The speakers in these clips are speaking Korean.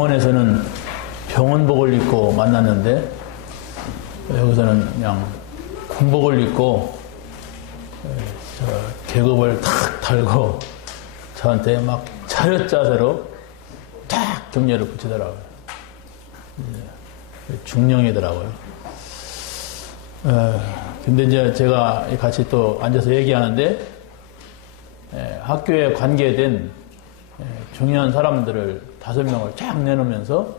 병원에서는 병원복을 입고 만났는데 여기서는 그냥 군복을 입고 계급을 탁 달고 저한테 막 차렷자세로 탁 격려를 붙이더라고요. 중령이더라고요. 근데 이제 제가 같이 또 앉아서 얘기하는데 학교에 관계된 중요한 사람들을 5명을 쫙 내놓으면서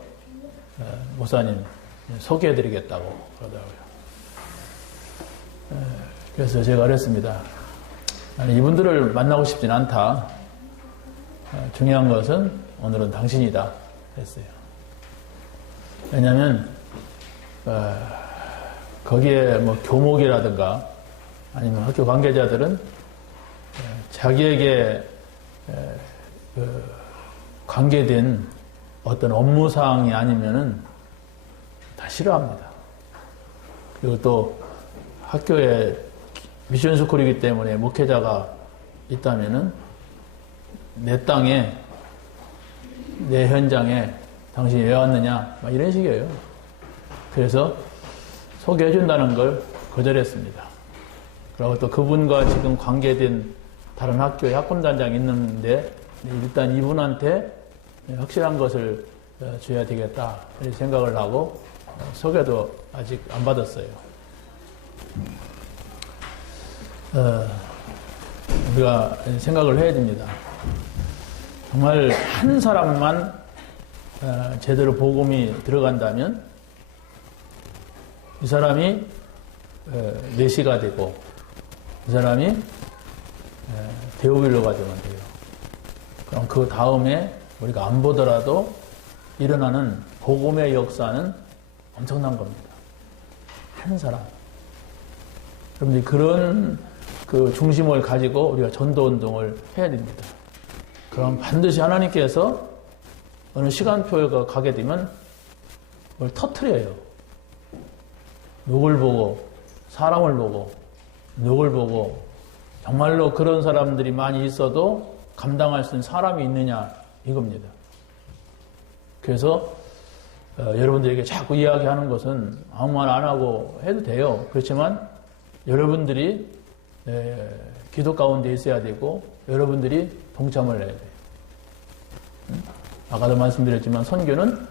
목사님 소개해드리겠다고 그러더라고요. 그래서 제가 그랬습니다. 아니, 이분들을 만나고 싶진 않다. 중요한 것은 오늘은 당신이다 했어요. 왜냐하면 거기에 뭐 교목이라든가 아니면 학교 관계자들은 자기에게 관계된 어떤 업무사항이 아니면은 다 싫어합니다. 그리고 또 학교에 미션 스쿨이기 때문에 목회자가 있다면은 내 땅에, 내 현장에 당신이 왜 왔느냐, 막 이런 식이에요. 그래서 소개해준다는 걸 거절했습니다. 그리고 또 그분과 지금 관계된 다른 학교에 학군단장이 있는데 일단 이분한테 확실한 것을 줘야 되겠다 이렇게 생각을 하고 소개도 아직 안 받았어요. 우리가 생각을 해야 됩니다. 정말 한 사람만 제대로 복음이 들어간다면 이 사람이 내시가 되고 이 사람이 데오빌로가 되면 돼요. 그럼 그 다음에 우리가 안 보더라도 일어나는 복음의 역사는 엄청난 겁니다. 한 사람. 여러분들이 그런 그 중심을 가지고 우리가 전도운동을 해야 됩니다. 그럼 반드시 하나님께서 어느 시간표가 가게 되면 그걸 터트려요. 누굴 보고, 사람을 보고, 누굴 보고, 정말로 그런 사람들이 많이 있어도 감당할 수 있는 사람이 있느냐, 이겁니다. 그래서 여러분들에게 자꾸 이야기하는 것은 아무 말 안 하고 해도 돼요. 그렇지만 여러분들이 기도 가운데 있어야 되고 여러분들이 동참을 해야 돼요. 아까도 말씀드렸지만 선교는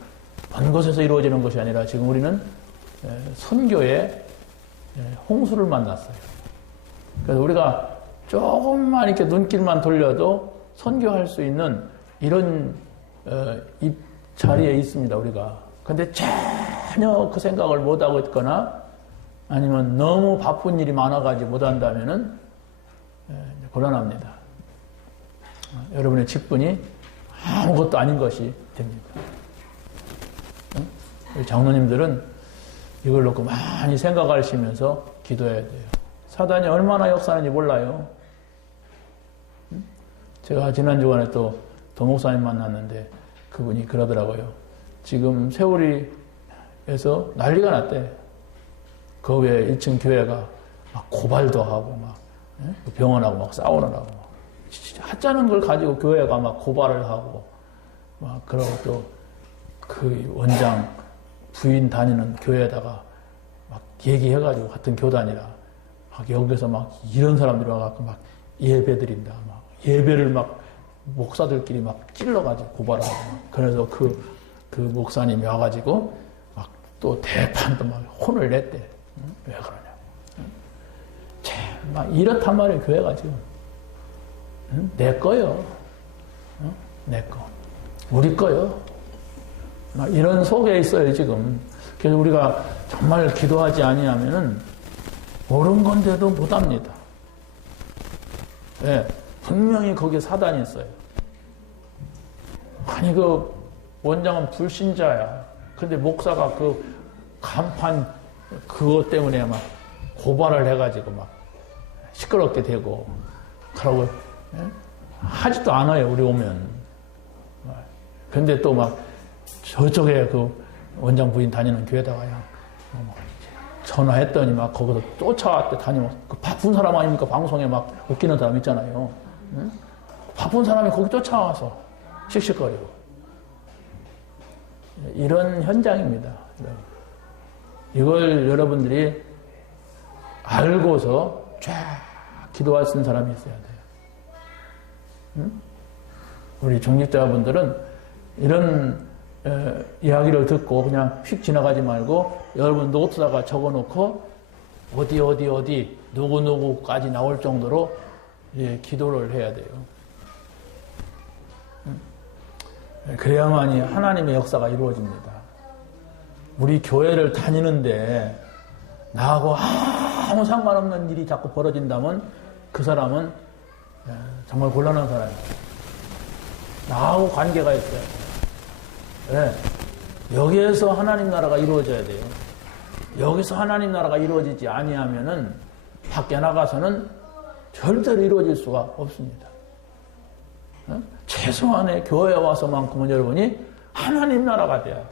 먼 곳에서 이루어지는 것이 아니라 지금 우리는 선교의 홍수를 만났어요. 그래서 우리가 조금만 이렇게 눈길만 돌려도 선교할 수 있는 이런 이 자리에 있습니다, 우리가. 근데 전혀 그 생각을 못하고 있거나 아니면 너무 바쁜 일이 많아가지고 못한다면은 곤란합니다. 여러분의 직분이 아무것도 아닌 것이 됩니다. 우리 장로님들은 이걸 놓고 많이 생각하시면서 기도해야 돼요. 사단이 얼마나 역사하는지 몰라요. 제가 지난 주간에 또 도목사님 만났는데 그분이 그러더라고요. 지금 세월이에서 난리가 났대. 그 외에 1층 교회가 막 고발도 하고 막 병원하고 막 싸우느라고 막 하찮은 걸 가지고 교회가 막 고발을 하고 막 그러고 또 그 원장 부인 다니는 교회에다가 막 얘기해가지고 같은 교단이라 막 여기서 막 이런 사람들이 와갖고 막 예배 드린다 막 예배를 막 목사들끼리 막 찔러가지고 고발하고 막 그래서 그 목사님이 와가지고 막 또 대판도 막 혼을 냈대. 왜 그러냐. 참, 막 이렇단 말이에요, 교회가 지금. 내 거요. 내 거. 우리 거요. 막 이런 속에 있어요, 지금. 그래서 우리가 정말 기도하지 아니하면은 옳은 건데도 못합니다. 네, 분명히 거기에 사단이 있어요. 아니, 그 원장은 불신자야. 근데 목사가 그 간판 그것 때문에 막 고발을 해가지고 막 시끄럽게 되고 그러고 하지도 않아요, 우리 오면. 근데 또 막 저쪽에 그 원장 부인 다니는 교회다가 그냥 전화했더니 막 거기서 쫓아왔대 다니면 그 바쁜 사람 아닙니까? 방송에 막 웃기는 사람 있잖아요. 바쁜 사람이 거기 쫓아와서 씩씩거리고. 이런 현장입니다. 이걸 여러분들이 알고서 쫙 기도할 수 있는 사람이 있어야 돼요. 응? 우리 중직자분들은 이런 이야기를 듣고 그냥 휙 지나가지 말고 여러분 노트다가 적어놓고 어디 누구까지 나올 정도로 기도를 해야 돼요. 그래야만이 하나님의 역사가 이루어집니다. 우리 교회를 다니는데 나하고 아무 상관없는 일이 자꾸 벌어진다면 그 사람은 정말 곤란한 사람이에요. 나하고 관계가 있어요. 네. 여기에서 하나님 나라가 이루어져야 돼요. 여기서 하나님 나라가 이루어지지 아니하면은 밖에 나가서는 절대로 이루어질 수가 없습니다. 최소한의 교회에 와서만큼은 여러분이 하나님 나라가 돼야 돼.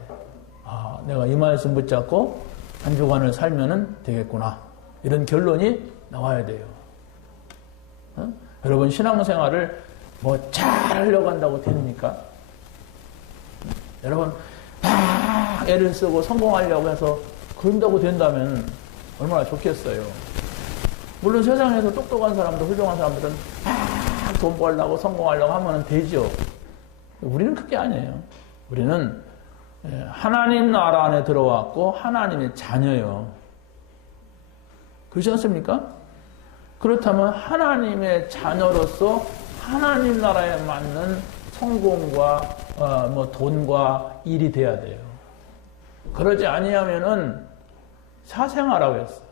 아, 내가 이 말씀 붙잡고 한 주간을 살면은 되겠구나. 이런 결론이 나와야 돼요. 여러분 신앙생활을 뭐 잘하려고 한다고 됩니까? 여러분 막 애를 쓰고 성공하려고 해서 그런다고 된다면 얼마나 좋겠어요. 물론 세상에서 똑똑한 사람들, 훌륭한 사람들은 막 돈 벌려고 성공하려고 하면 되죠. 우리는 그게 아니에요. 우리는 하나님 나라 안에 들어왔고 하나님의 자녀예요. 그렇지 않습니까? 그렇다면 하나님의 자녀로서 하나님 나라에 맞는 성공과 돈과 일이 돼야 돼요. 그러지 아니하면은 사생아라고 했어요.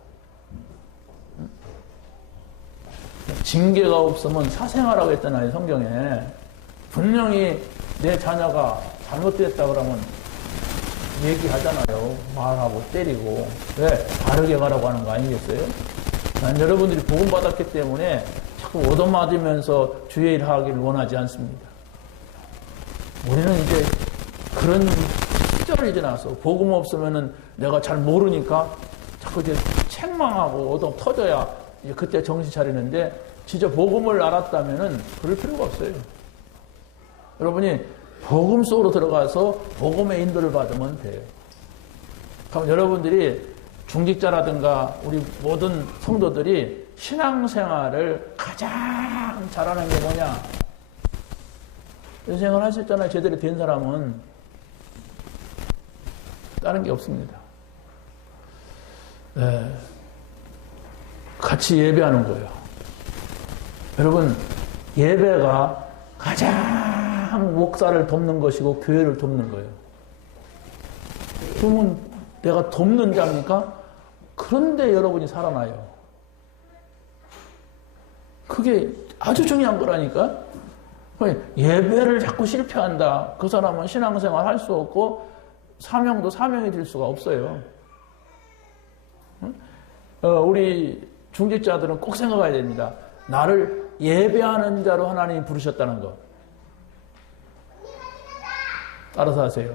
징계가 없으면 사생아라고 했잖아요, 성경에. 분명히 내 자녀가 잘못됐다 그러면 얘기하잖아요. 말하고 때리고. 왜? 바르게 가라고 하는 거 아니겠어요? 난 여러분들이 복음 받았기 때문에 자꾸 얻어맞으면서 주의 일 하기를 원하지 않습니다. 우리는 이제 그런 시절이 지나서 복음 없으면은 내가 잘 모르니까 자꾸 이제 책망하고 얻어 터져야 이제 그때 정신 차리는데 진짜 복음을 알았다면은 그럴 필요가 없어요. 여러분이 복음 속으로 들어가서 복음의 인도를 받으면 돼요. 그럼 여러분들이 중직자라든가 우리 모든 성도들이 신앙생활을 가장 잘하는 게 뭐냐? 인생을 하셨잖아요. 제대로 된 사람은 다른 게 없습니다. 같이 예배하는 거예요. 여러분, 예배가 가장 목사를 돕는 것이고 교회를 돕는 거예요. 그러면 내가 돕는 자입니까? 그런데 여러분이 살아나요. 그게 아주 중요한 거라니까. 예배를 자꾸 실패한다. 그 사람은 신앙생활 할 수 없고 사명도 사명이 될 수가 없어요. 우리 중직자들은 꼭 생각해야 됩니다. 나를 예배하는 자로 하나님이 부르셨다는 것. 따라서 하세요.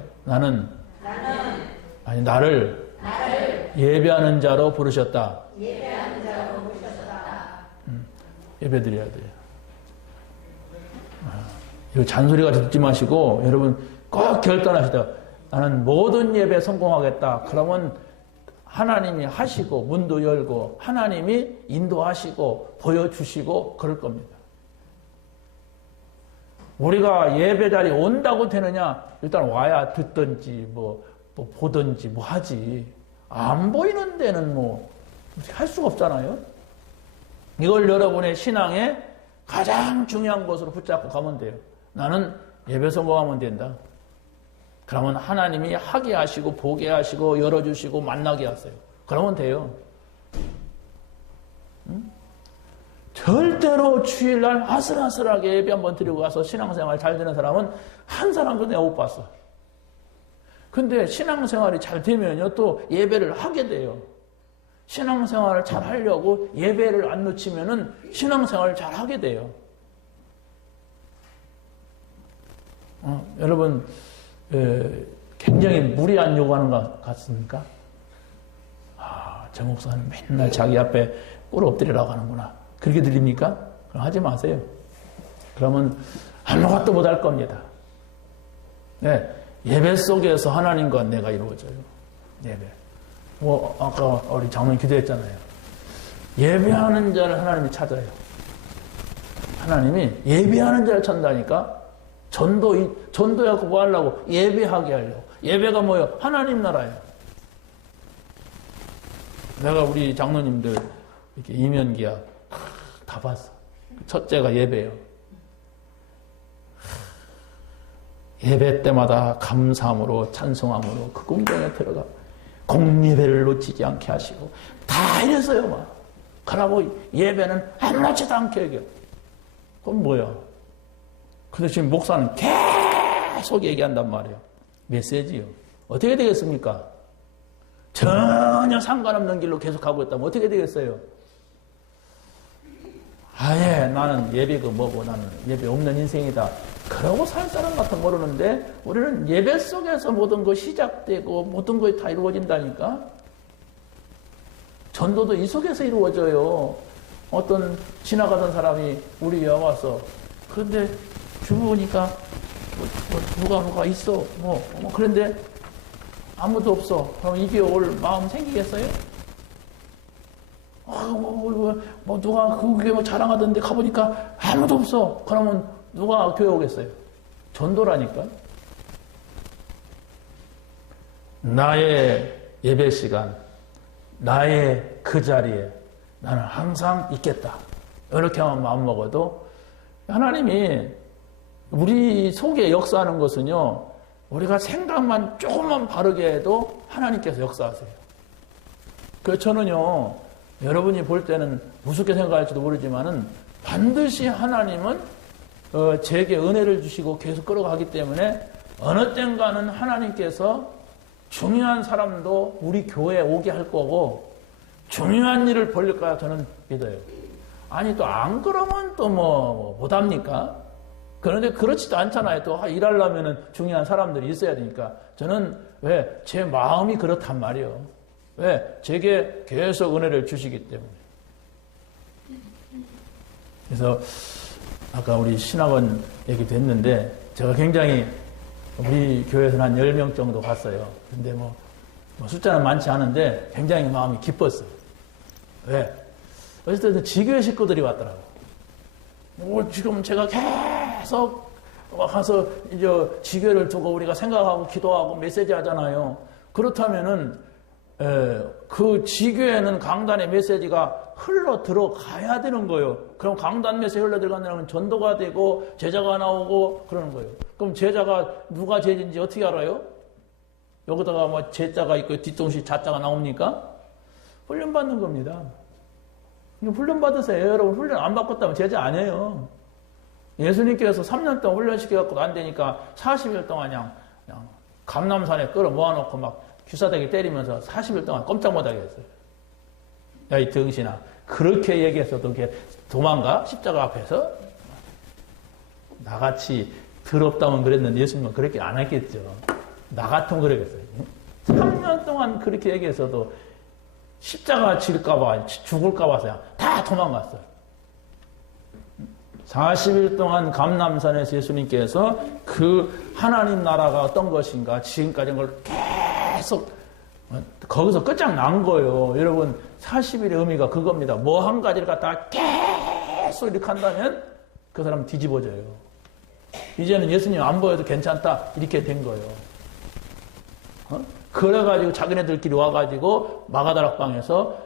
나를 예배하는 자로 부르셨다. 예배 드려야 돼요. 이거 잔소리같이 듣지 마시고 여러분 꼭 결단하시다. 나는 모든 예배에 성공하겠다. 그러면 하나님이 하시고 문도 열고 하나님이 인도하시고 보여주시고 그럴 겁니다. 우리가 예배 자리에 온다고 되느냐? 일단 와야 듣든지 뭐 보든지 뭐 하지. 안 보이는 데는 뭐 할 수가 없잖아요. 이걸 여러분의 신앙의 가장 중요한 것으로 붙잡고 가면 돼요. 나는 예배 성공하면 된다. 그러면 하나님이 하게 하시고 보게 하시고 열어주시고 만나게 하세요. 그러면 돼요. 응? 절대로 주일날 아슬아슬하게 예배 한번 드리고 가서 신앙생활 잘 되는 사람은 한 사람도 내가 못 봤어. 근데 신앙생활이 잘 되면요 또 예배를 하게 돼요. 신앙생활을 잘 하려고 예배를 안 놓치면은 신앙생활을 잘 하게 돼요. 여러분 굉장히 무리한 요구하는 것 같습니까? 저 목사는 맨날 자기 앞에 꿇어 엎드리라고 하는구나. 그렇게 들립니까? 그럼 하지 마세요. 그러면 아무것도 못할 겁니다. 네, 예배 속에서 하나님과 내가 이루어져요. 예배. 아까 우리 장로님 기도했잖아요. 예배하는 자를 하나님이 찾아요. 하나님이 예배하는 자를 찾는다니까. 전도해갖고 뭐 하려고? 예배하게 하려고. 예배가 뭐예요? 하나님 나라예요. 내가 우리 장로님들 이렇게 이면기야 다 봤어. 첫째가 예배예요. 예배 때마다 감사함으로 찬송함으로 그 궁정에 들어가 공예배를 놓치지 않게 하시고 다 이랬어요. 막. 그러고 예배는 아무렇지도 않게 여겨. 그럼 뭐야? 근데 지금 목사는 계속 얘기한단 말이에요. 메시지요. 어떻게 되겠습니까? 전혀 상관없는 길로 계속 가고 있다면 어떻게 되겠어요? 아예 나는 예배가 뭐고 나는 예배 없는 인생이다. 그러고 살 사람 같아 모르는데 우리는 예배 속에서 모든 거 시작되고 모든 것이 다 이루어진다니까. 전도도 이 속에서 이루어져요. 어떤 지나가던 사람이 우리 와서 그런데 주부 보니까 누가 있어 그런데 아무도 없어. 그럼 이게 올 마음 생기겠어요? 누가 그게 자랑하던데 가보니까 아무도 없어. 그러면 누가 교회 오겠어요? 전도라니까. 나의 예배 시간, 나의 그 자리에 나는 항상 있겠다. 이렇게만 마음먹어도 하나님이 우리 속에 역사하는 것은요, 우리가 생각만 조금만 바르게 해도 하나님께서 역사하세요. 그래서 저는요, 여러분이 볼 때는 무섭게 생각할지도 모르지만은 반드시 하나님은 제게 은혜를 주시고 계속 끌어가기 때문에 어느 땐가는 하나님께서 중요한 사람도 우리 교회에 오게 할 거고 중요한 일을 벌릴 거야 저는 믿어요. 아니 또 안 그러면 또 못합니까? 그런데 그렇지도 않잖아요. 또 일하려면은 중요한 사람들이 있어야 되니까. 저는 왜? 제 마음이 그렇단 말이에요. 왜? 제게 계속 은혜를 주시기 때문에. 그래서 아까 우리 신학원 얘기도 했는데 제가 굉장히 우리 교회에서는 한 10명 정도 갔어요. 근데 숫자는 많지 않은데 굉장히 마음이 기뻤어요. 왜? 어쨌든 지교회 식구들이 왔더라고. 지금 제가 계속 가서 이제 지교회를 두고 우리가 생각하고 기도하고 메시지 하잖아요. 그렇다면은 그 지교회는 강단의 메시지가 흘러 들어가야 되는 거예요. 그럼 강단 메시지 흘러 들어간다면 전도가 되고 제자가 나오고 그러는 거예요. 그럼 제자가 누가 제자인지 어떻게 알아요? 여기다가 제자가 있고 뒤통수 자자가 나옵니까? 훈련 받는 겁니다. 훈련 받으세요. 여러분 훈련 안 받았다면 제자 아니에요. 예수님께서 3년 동안 훈련시켜갖고 안 되니까 40일 동안 그냥 감람산에 끌어 모아놓고 막 귀사대기 때리면서 40일 동안 꼼짝 못하게 했어요. 야, 이 등신아. 그렇게 얘기해서도 이렇게 도망가? 십자가 앞에서? 나같이 더럽다면 그랬는데 예수님은 그렇게 안 했겠죠. 나 같으면 그러겠어요. 3년 동안 그렇게 얘기해서도 십자가 질까봐, 죽을까봐 그냥 다 도망갔어요. 40일 동안 감람산에서 예수님께서 그 하나님 나라가 어떤 것인가 지금까지 걸 계속 거기서 끝장난 거예요. 여러분 40일의 의미가 그겁니다. 뭐 한 가지를 갖다가 계속 이렇게 한다면 그 사람 뒤집어져요. 이제는 예수님 안 보여도 괜찮다 이렇게 된 거예요. 그래가지고 자기네들끼리 와가지고 마가다락방에서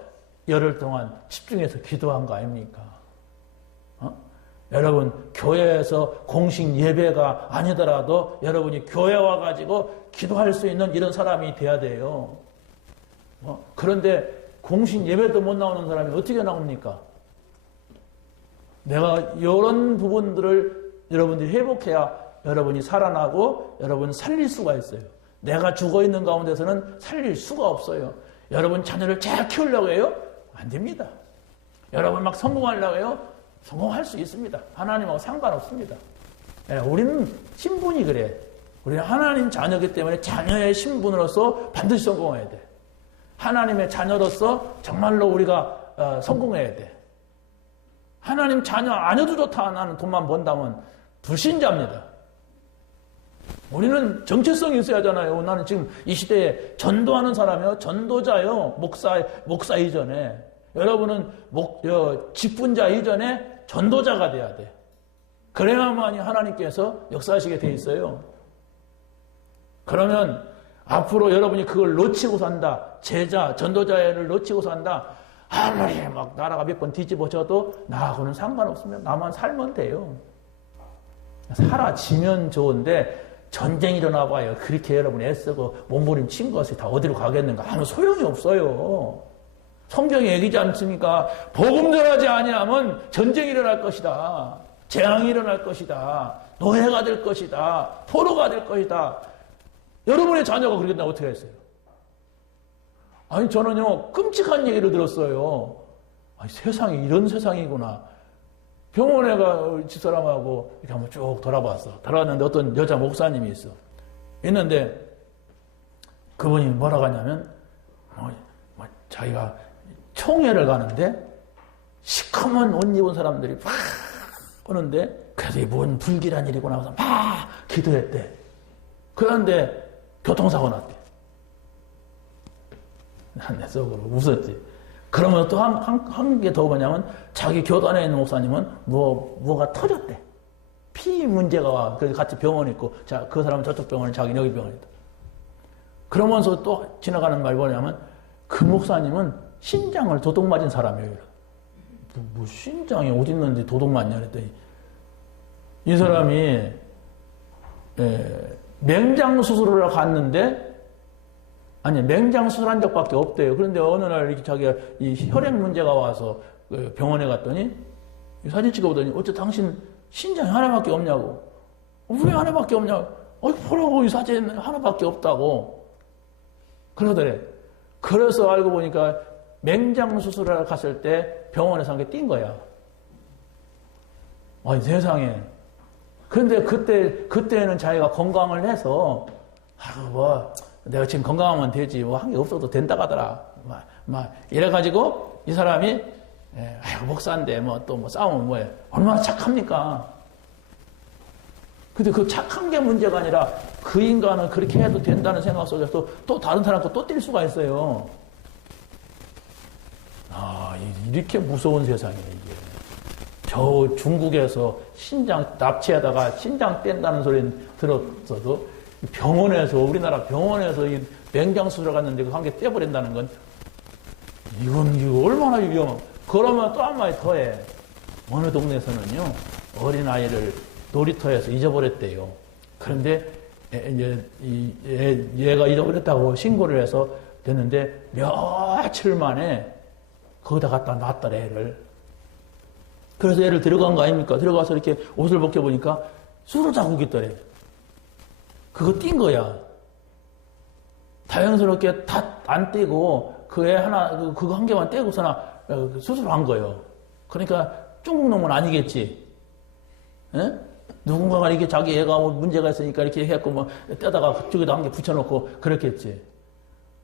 열흘 동안 집중해서 기도한 거 아닙니까? 여러분 교회에서 공식 예배가 아니더라도 여러분이 교회 와가지고 기도할 수 있는 이런 사람이 돼야 돼요. 그런데 공식 예배도 못 나오는 사람이 어떻게 나옵니까? 내가 이런 부분들을 여러분들이 회복해야 여러분이 살아나고 여러분 살릴 수가 있어요. 내가 죽어있는 가운데서는 살릴 수가 없어요. 여러분 자녀를 잘 키우려고 해요? 안 됩니다. 여러분 막 성공하려고 해요? 성공할 수 있습니다. 하나님하고 상관없습니다. 우리는 신분이 그래. 우리는 하나님 자녀이기 때문에 자녀의 신분으로서 반드시 성공해야 돼. 하나님의 자녀로서 정말로 우리가 성공해야 돼. 하나님 자녀 아니어도 좋다. 나는 돈만 번다면 불신자입니다. 우리는 정체성이 있어야 하잖아요. 나는 지금 이 시대에 전도하는 사람이요. 전도자요. 목사 이전에. 여러분은 직분자 이전에 전도자가 돼야 돼. 그래야만이 하나님께서 역사하시게 돼 있어요. 그러면 앞으로 여러분이 그걸 놓치고 산다. 제자, 전도자를 놓치고 산다. 아무리 막 나라가 몇 번 뒤집어져도 나하고는 상관없으면 나만 살면 돼요. 사라지면 좋은데 전쟁이 일어나 봐요. 그렇게 여러분이 애쓰고 몸부림친 것이 다 어디로 가겠는가? 아무 소용이 없어요. 성경에 얘기하지 않습니까? 복음 전하지 아니하면 전쟁이 일어날 것이다. 재앙이 일어날 것이다. 노예가 될 것이다. 포로가 될 것이다. 여러분의 자녀가 그렇게 된다고 어떻게 했어요? 아니 저는요 끔찍한 얘기를 들었어요. 아니 세상이 이런 세상이구나. 병원에 가 집사람하고 이렇게 한번 쭉 돌아봤어. 돌아봤는데 어떤 여자 목사님이 있는데 그분이 뭐라고 하냐면 자기가 총회를 가는데 시커먼 옷 입은 사람들이 막 오는데 그래서 뭔 불길한 일이구나 하면서 막 기도했대. 그런데 교통사고 났대. 내 속으로 웃었지. 그러면 또 한 게 더 뭐냐면 자기 교단에 있는 목사님은 뭐가 터졌대. 피 문제가 와. 그래서 같이 병원에 있고 자, 그 사람은 저쪽 병원에 자기는 여기 병원에 있다. 그러면서 또 지나가는 말이 뭐냐면 그 목사님은 신장을 도둑 맞은 사람이에요. 뭐 신장이 어디 있는지 도둑 맞냐 그랬더니 이 사람이 맹장 수술을 갔는데 아니 맹장 수술한 적밖에 없대요. 그런데 어느 날 이렇게 자기가 이 혈액 문제가 와서 병원에 갔더니 사진 찍어보더니 어째 당신 신장이 하나밖에 없냐고. 왜 하나밖에 없냐고. 보라고 이 사진 하나밖에 없다고. 그러더래. 그래서 알고 보니까 맹장 수술을 갔을 때 병원에서 한 게 띈 거야. 아니 세상에. 그런데 그때는 자기가 건강을 해서 내가 지금 건강하면 되지 한 게 없어도 된다 하더라. 이래가지고 이 사람이 목사인데 또 싸우면 뭐해. 얼마나 착합니까? 근데 그 착한 게 문제가 아니라 그 인간은 그렇게 해도 된다는 생각 속에서 또 다른 사람과 또 뛸 수가 있어요. 이렇게 무서운 세상이에요, 이게. 저 중국에서 신장 납치하다가 신장 뗀다는 소리는 들었어도 병원에서, 우리나라 병원에서 이 맹장 수술을 갔는데 그 한 개 떼버린다는 건 이거 얼마나 위험한. 그러면 또 한 마디 더 해. 어느 동네에서는요, 어린아이를 놀이터에서 잊어버렸대요. 그런데 얘가 잊어버렸다고 신고를 해서 됐는데 며칠 만에 거기다 갖다 놨더래, 애를. 그래서 애를 데려간 거 아닙니까? 들어가서 이렇게 옷을 벗겨보니까 수로 자국이 있더래. 그거 띈 거야. 다행스럽게 다 안 떼고 그 애 하나, 그거 한 개만 떼고서나 수술한 거예요. 그러니까 중국 놈은 아니겠지. 에? 누군가가 이렇게 자기 애가 문제가 있으니까 이렇게 해갖고 떼다가 그쪽에다 한 개 붙여놓고 그랬겠지.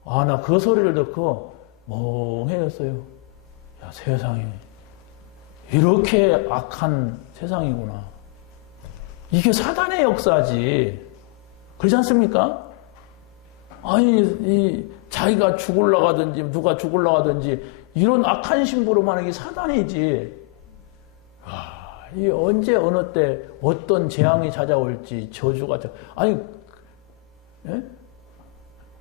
나 그 소리를 듣고 멍해졌어요. 야, 세상에. 이렇게 악한 세상이구나. 이게 사단의 역사지. 그렇지 않습니까? 아니, 자기가 죽으려고 하든지, 누가 죽으려고 하든지, 이런 악한 신부로만 하는 게 사단이지. 이 언제, 어느 때, 어떤 재앙이 찾아올지, 저주가, 아니, 예?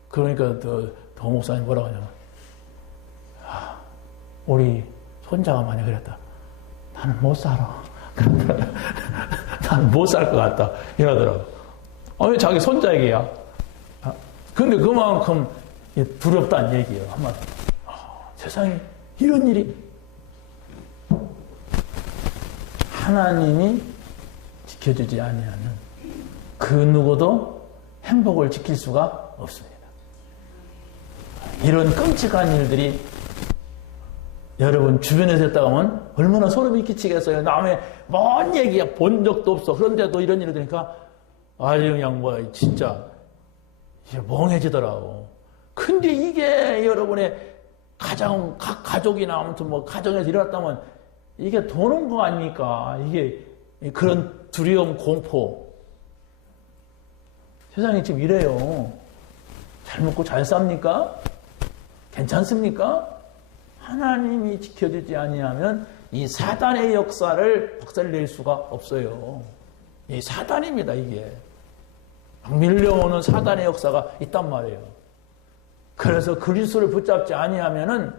그러니까, 더 목사님 뭐라고 하냐면, 우리 손자가 만약 그랬다. 나는 못 살아. 나는 못 살 것 같다. 이러더라고. 왜 자기 손자 얘기야? 근데 그만큼 두렵다는 얘기예요. 한마디. 세상에 이런 일이. 하나님이 지켜주지 아니하는 그 누구도 행복을 지킬 수가 없습니다. 이런 끔찍한 일들이 여러분 주변에서 했다가 하면 얼마나 소름이 끼치겠어요. 남의 먼 얘기야 본 적도 없어. 그런데도 이런 일을 들으니까 아주 그냥 진짜 멍해지더라고. 근데 이게 여러분의 가족이나 아무튼 가정에서 일어났다면 이게 도는 거 아닙니까? 이게 그런 두려움, 공포. 세상이 지금 이래요. 잘 먹고 잘 삽니까? 괜찮습니까? 하나님이 지켜주지 아니하면 이 사단의 역사를 박살낼 수가 없어요. 이 사단입니다, 이게. 막 밀려오는 사단의 역사가 있단 말이에요. 그래서 그리스도를 붙잡지 아니하면은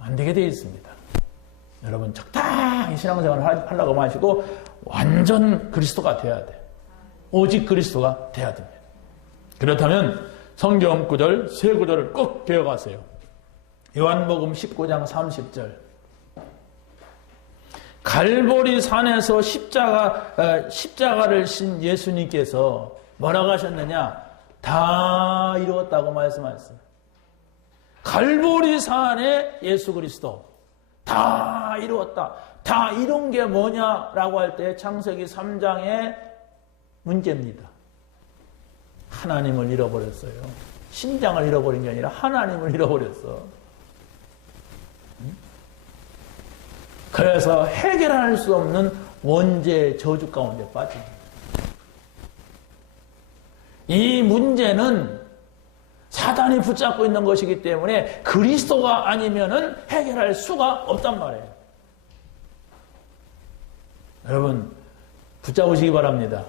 안 되게 되어 있습니다. 여러분 적당히 신앙생활을 하려고 마시고 완전 그리스도가 돼야 돼. 오직 그리스도가 돼야 됩니다. 그렇다면 성경 구절, 세 구절을 꼭 배워가세요. 요한복음 19장 30절. 갈보리 산에서 십자가를 신 예수님께서 뭐라고 하셨느냐? 다 이루었다고 말씀하셨어요. 갈보리 산에 예수 그리스도 다 이루었다. 다 이룬 게 뭐냐라고 할 때 창세기 3장의 문제입니다. 하나님을 잃어버렸어요. 신장을 잃어버린 게 아니라 하나님을 잃어버렸어. 그래서 해결할 수 없는 원죄 저주 가운데 빠집니다. 이 문제는 사단이 붙잡고 있는 것이기 때문에 그리스도가 아니면은 해결할 수가 없단 말이에요. 여러분 붙잡으시기 바랍니다.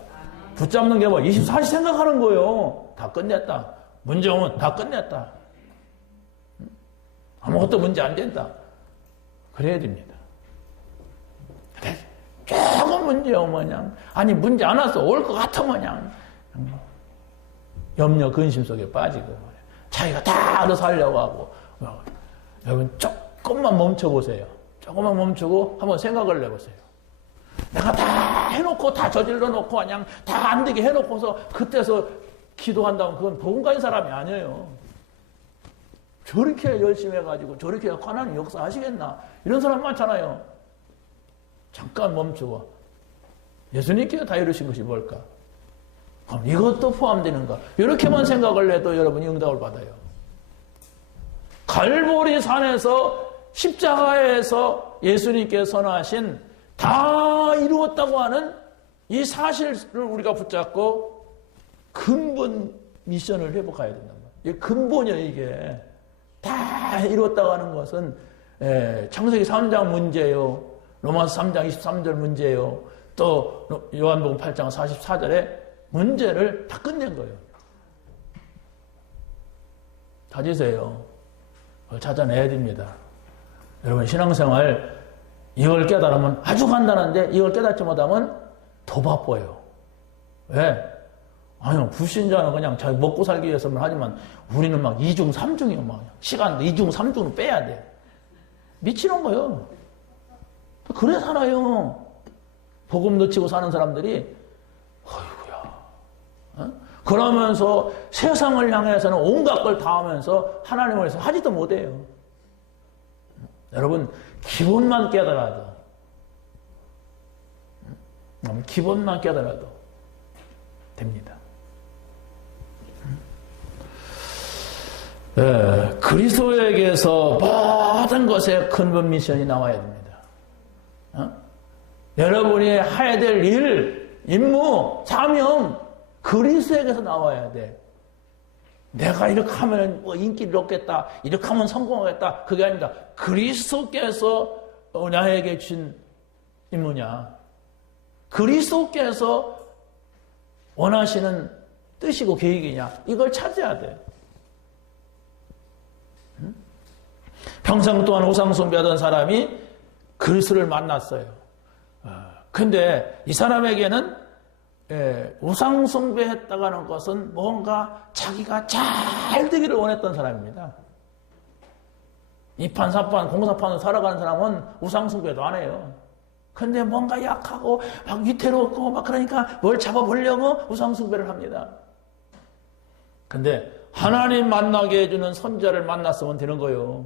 붙잡는 게 뭐 24시간 생각하는 거예요. 다 끝냈다. 문제 오면 다 끝냈다. 아무것도 문제 안 된다. 그래야 됩니다. 조금 문제 오면 그냥 아니 문제 안 와서 올 것 같으면 그냥 염려 근심 속에 빠지고 자기가 다 알아서 하려고 하고. 여러분 조금만 멈춰보세요. 조금만 멈추고 한번 생각을 해보세요. 내가 다 해놓고 다 저질러 놓고 그냥 다 안 되게 해놓고서 그때서 기도한다면 그건 복음 가진 사람이 아니에요. 저렇게 열심히 해가지고 저렇게 하나님 역사하시겠나 이런 사람 많잖아요. 잠깐 멈추고 예수님께서 다 이루신 것이 뭘까? 그럼 이것도 포함되는가? 이렇게만 생각을 해도 여러분이 응답을 받아요. 갈보리 산에서 십자가에서 예수님께서 선하신 다 이루었다고 하는 이 사실을 우리가 붙잡고 근본 미션을 회복해야 된단 말이에요. 이게 근본이에요, 이게. 다 이루었다고 하는 것은 창세기 3장 문제예요. 로마서 3장 23절 문제예요. 또 요한복음 8장 44절에 문제를 다 끝낸 거예요. 찾으세요. 그걸 찾아내야 됩니다. 여러분 신앙생활 이걸 깨달으면 아주 간단한데 이걸 깨닫지 못하면 더 바빠요. 왜? 아니 불신자는 그냥 자기 먹고 살기 위해서만 하지만 우리는 막 2중 3중이요. 막 시간도 2중 3중은 빼야 돼. 미치는 거예요. 그래 살아요. 복음 놓치고 사는 사람들이 어이구야. 어? 그러면서 세상을 향해서는 온갖 걸 다 하면서 하나님을 위해서 하지도 못해요. 여러분 기본만 깨달아도 기본만 깨달아도 됩니다. 그리스도에게서 모든 것의 근본 미션이 나와야 됩니다. 여러분이 해야 될 일, 임무, 사명 그리스도에게서 나와야 돼. 내가 이렇게 하면 뭐 인기를 얻겠다, 이렇게 하면 성공하겠다, 그게 아닙니다. 그리스도께서 나에게 주신 임무냐, 그리스도께서 원하시는 뜻이고 계획이냐, 이걸 찾아야 돼. 평생 동안 우상숭배하던 사람이 그리스도를 만났어요. 근데 이 사람에게는 우상숭배했다가는 것은 뭔가 자기가 잘 되기를 원했던 사람입니다. 이판사판 공사판으로 살아가는 사람은 우상숭배도 안 해요. 근데 뭔가 약하고 막 위태롭고 막 그러니까 뭘 잡아보려고 우상숭배를 합니다. 근데 하나님 만나게 해주는 선지자를 만났으면 되는 거예요.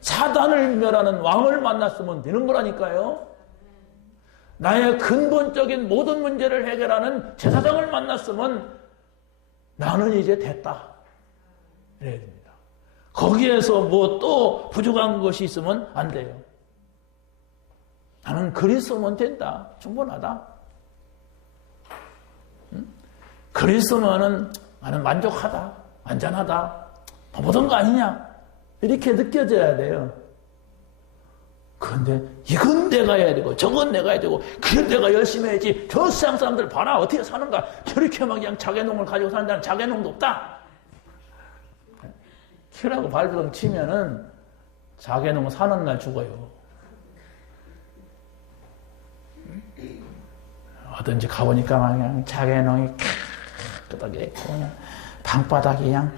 사단을 멸하는 왕을 만났으면 되는 거라니까요. 나의 근본적인 모든 문제를 해결하는 제사장을 만났으면 나는 이제 됐다. 이래야 됩니다. 거기에서 뭐 또 부족한 것이 있으면 안 돼요. 나는 그리스도면 된다. 충분하다. 그리스도면은 나는 만족하다, 안전하다, 보던 거 아니냐 이렇게 느껴져야 돼요. 그런데 이건 내가 해야 되고 저건 내가 해야 되고 그건 내가 열심히 해야지. 저 세상 사람들 봐라 어떻게 사는가. 저렇게 막 그냥 자개농을 가지고 사는 데는 자개농도 없다. 키라고 발버둥 치면은 자개농 사는 날 죽어요. 어딘지 가보니까 그냥 자개농이 끄덕이고 그냥 방바닥이 그냥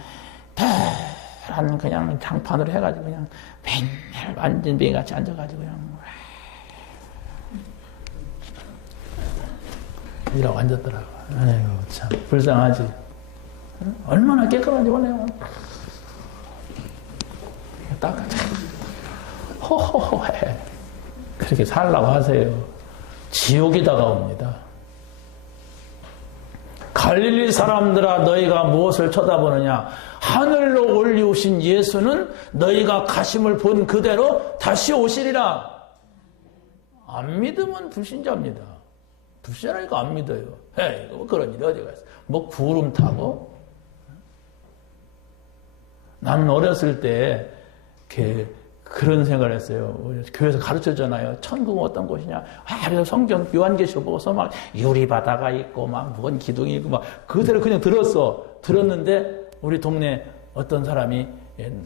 한 그냥 장판으로 해가지고 그냥 맨날 완전 뱅이같이 앉아가지고 그냥 이라고 앉았더라고. 아이고 참 불쌍하지. 얼마나 깨끗한지 몰라요. 딱 호호호해. 그렇게 살라고 하세요. 지옥이 다가옵니다. 갈릴리 사람들아 너희가 무엇을 쳐다보느냐. 하늘로 올리우신 예수는 너희가 가심을 본 그대로 다시 오시리라. 안 믿으면 불신자입니다. 불신자니까 안 믿어요. 에이, 뭐 그런 일이 어디가 있어. 뭐 구름 타고. 나는 어렸을 때 그런 생각을 했어요. 교회에서 가르쳐잖아요. 천국은 어떤 곳이냐. 그래서 성경 요한계시록 보고서 막 유리바다가 있고 막 무슨 기둥이 있고 막 그대로 그냥 들었는데 우리 동네 어떤 사람이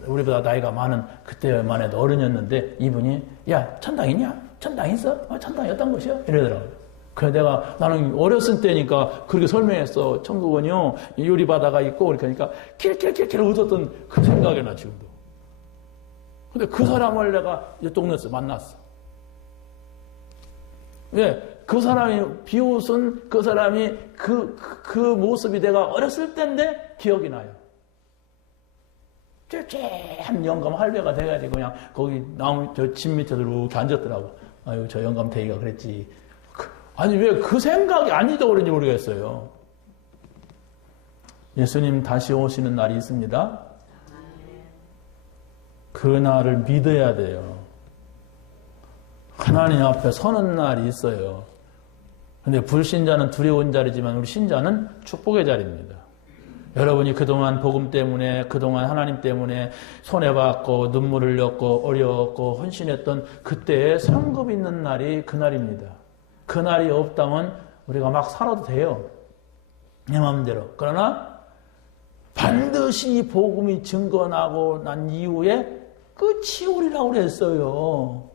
우리보다 나이가 많은 그때만 해도 어른이었는데 이분이 야 천당 있냐? 천당 있어? 천당이 어떤 곳이야? 이러더라고요. 그래서 나는 어렸을 때니까 그렇게 설명했어. 천국은요 유리바다가 있고 그러니까 킬킬킬킬 웃었던 그 생각이 나 지금도. 근데 그 사람을 내가 이제 동네에서 만났어. 왜? 그 사람이 비웃은 그 사람이 그 모습이 내가 어렸을 때인데 기억이 나요. 한 영감 할배가 돼가지고 그냥 거기 나무 저 집 밑에 이렇게 앉았더라고. 아유 저 영감 대기가 그랬지. 아니 왜 그 생각이 안 잊어버린지 모르겠어요. 예수님 다시 오시는 날이 있습니다. 그 날을 믿어야 돼요. 하나님 앞에 서는 날이 있어요. 근데 불신자는 두려운 자리지만 우리 신자는 축복의 자리입니다. 여러분이 그동안 복음 때문에 그동안 하나님 때문에 손해봤고 눈물을 흘렸고 어려웠고 헌신했던 그때의 상급 있는 날이 그날입니다. 그날이 없다면 우리가 막 살아도 돼요. 내 마음대로. 그러나 반드시 복음이 증거나고 난 이후에 끝이 오리라고 그랬어요.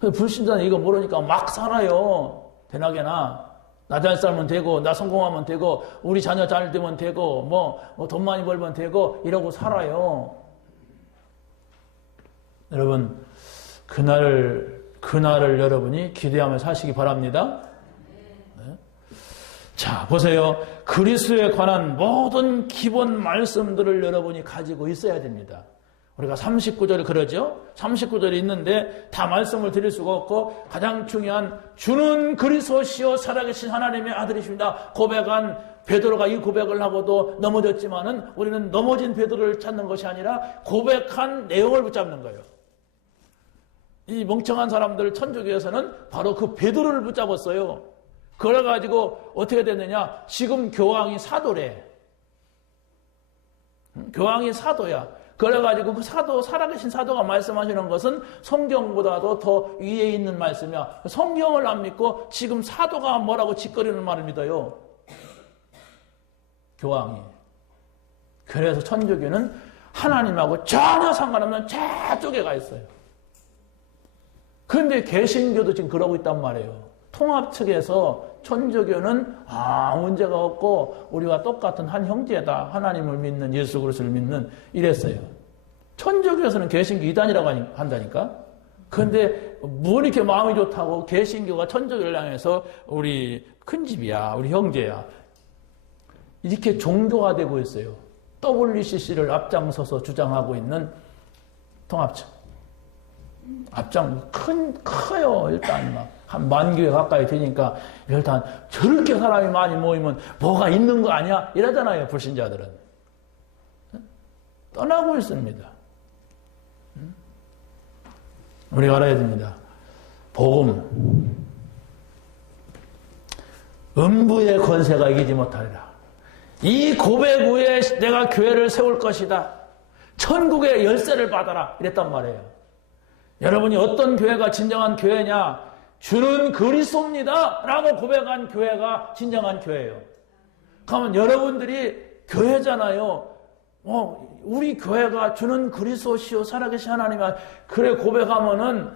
불신자는 이거 모르니까 막 살아요. 대낮에나 나 잘 살면 되고 나 성공하면 되고 우리 자녀 잘 되면 되고 뭐 돈 많이 벌면 되고 이러고 살아요. 여러분 그날을 여러분이 기대하며 사시기 바랍니다. 네. 자 보세요. 그리스도에 관한 모든 기본 말씀들을 여러분이 가지고 있어야 됩니다. 우리가 39절을 그러죠. 39절이 있는데 다 말씀을 드릴 수가 없고 가장 중요한 주는 그리스도시요 살아계신 하나님의 아들이십니다. 고백한 베드로가 이 고백을 하고도 넘어졌지만은 우리는 넘어진 베드로를 찾는 것이 아니라 고백한 내용을 붙잡는 거예요. 이 멍청한 사람들 천주교에서는 바로 그 베드로를 붙잡았어요. 그래가지고 어떻게 됐느냐. 지금 교황이 사도래. 교황이 사도야. 그래가지고 그 사도, 살아계신 사도가 말씀하시는 것은 성경보다도 더 위에 있는 말씀이야. 성경을 안 믿고 지금 사도가 뭐라고 짓거리는 말을 믿어요. 교황이. 그래서 천주교는 하나님하고 전혀 상관없는 저쪽에 가 있어요. 그런데 개신교도 지금 그러고 있단 말이에요. 통합 측에서 천주교는 문제가 없고 우리와 똑같은 한 형제다. 하나님을 믿는 예수 그리스도를 믿는 이랬어요. 천주교에서는 개신교 이단이라고 한다니까. 그런데 뭐 이렇게 마음이 좋다고 개신교가 천주교를 향해서 우리 큰집이야. 우리 형제야. 이렇게 종교화되고 있어요. WCC를 앞장서서 주장하고 있는 통합측. 커요. 일단 막. 한 10,000교회 가까이 되니까 일단 저렇게 사람이 많이 모이면 뭐가 있는 거 아니야? 이러잖아요. 불신자들은. 떠나고 있습니다. 우리가 알아야 됩니다. 복음. 음부의 권세가 이기지 못하리라. 이 고백 후에 내가 교회를 세울 것이다. 천국의 열쇠를 받아라. 이랬단 말이에요. 여러분이 어떤 교회가 진정한 교회냐? 주는 그리스도입니다. 라고 고백한 교회가 진정한 교회예요. 그러면 여러분들이 교회잖아요. 우리 교회가 주는 그리스도시요 살아계신 하나님아. 그래 고백하면은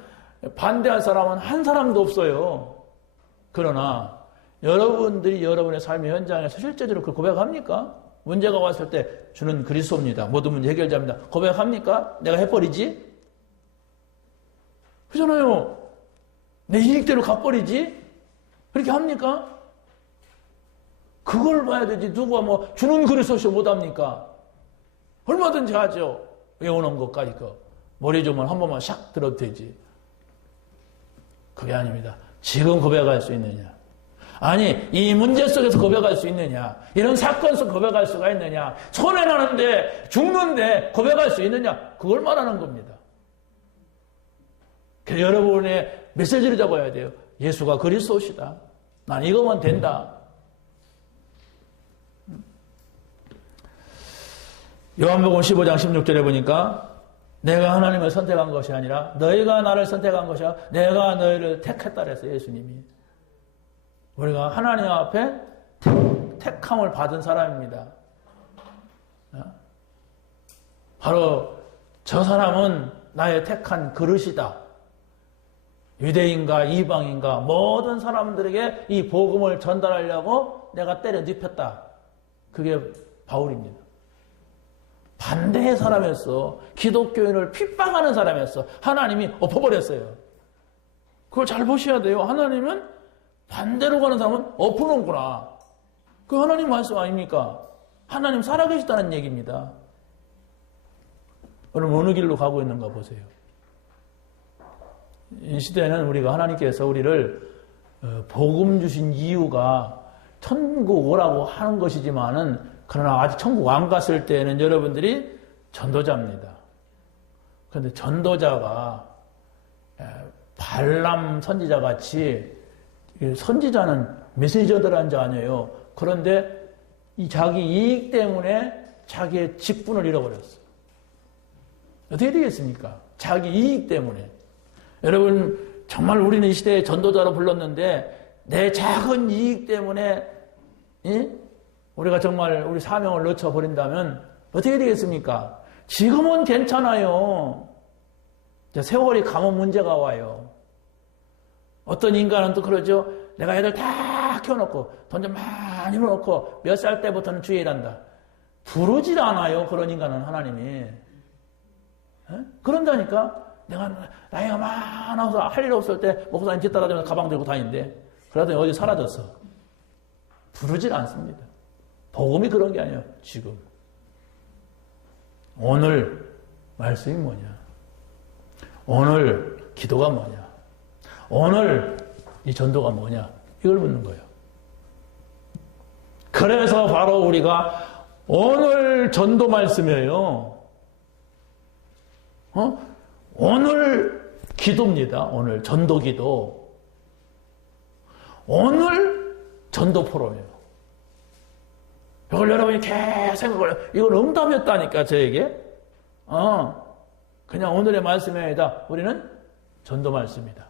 반대할 사람은 한 사람도 없어요. 그러나 여러분들이 여러분의 삶의 현장에서 실제적으로 그 고백합니까? 문제가 왔을 때 주는 그리스도입니다. 모든 문제 해결자입니다. 고백합니까? 내가 해버리지? 그잖아요. 내 이익대로 갚버리지? 그렇게 합니까? 그걸 봐야 되지. 누가 뭐 주는 그리스도시 못합니까? 얼마든지 하죠. 외우는 것까지 머리 좀 한 번만 샥 들어도 되지. 그게 아닙니다. 지금 고백할 수 있느냐? 아니, 이 문제 속에서 고백할 수 있느냐? 이런 사건 속에서 고백할 수가 있느냐? 손해나는데, 죽는데 고백할 수 있느냐? 그걸 말하는 겁니다. 그래서 여러분의 메시지를 잡아야 돼요. 예수가 그리스도시다. 난 이거면 된다. 요한복음 15장 16절에 보니까 내가 하나님을 선택한 것이 아니라 너희가 나를 선택한 것이야. 내가 너희를 택했다 그랬어요. 예수님이. 우리가 하나님 앞에 택함을 받은 사람입니다. 바로 저 사람은 나의 택한 그릇이다. 유대인과 이방인과 모든 사람들에게 이 복음을 전달하려고 내가 때려 눕혔다. 그게 바울입니다. 반대의 사람이었어. 기독교인을 핍박하는 사람이었어. 하나님이 엎어버렸어요. 그걸 잘 보셔야 돼요. 하나님은 반대로 가는 사람은 엎어놓구나. 그 하나님 말씀 아닙니까? 하나님 살아계시다는 얘기입니다. 여러분 어느 길로 가고 있는가 보세요. 이 시대에는 우리가 하나님께서 우리를 복음 주신 이유가 천국 오라고 하는 것이지만은 그러나 아직 천국 안 갔을 때는 여러분들이 전도자입니다. 그런데 전도자가 발람 선지자 같이 선지자는 메시저들한 자 아니에요. 그런데 이 자기 이익 때문에 자기의 직분을 잃어버렸어요. 어떻게 되겠습니까? 자기 이익 때문에. 여러분 정말 우리는 이 시대에 전도자로 불렀는데 내 작은 이익 때문에 우리가 정말 우리 사명을 놓쳐버린다면 어떻게 되겠습니까? 지금은 괜찮아요. 세월이 가면 문제가 와요. 어떤 인간은 또 그러죠. 내가 애들 다 키워놓고 돈 좀 많이 벌어놓고 몇 살 때부터는 주의 일한다. 부르질 않아요. 그런 인간은 하나님이. 그런다니까. 내가 나이가 많아서 할 일 없을 때 목사님 뒤따라다니면서 가방 들고 다니는데 그러더니 어디 사라졌어. 부르질 않습니다. 복음이 그런 게 아니에요. 지금. 오늘 말씀이 뭐냐? 오늘 기도가 뭐냐? 오늘 이 전도가 뭐냐? 이걸 묻는 거예요. 그래서 바로 우리가 오늘 전도 말씀이에요. 오늘 기도입니다. 오늘 전도 기도. 오늘 전도 포럼이에요. 이걸 여러분이 계속 생각해요. 이건 응답이었다니까, 저에게. 그냥 오늘의 말씀이 아니다. 우리는 전도 말씀이다.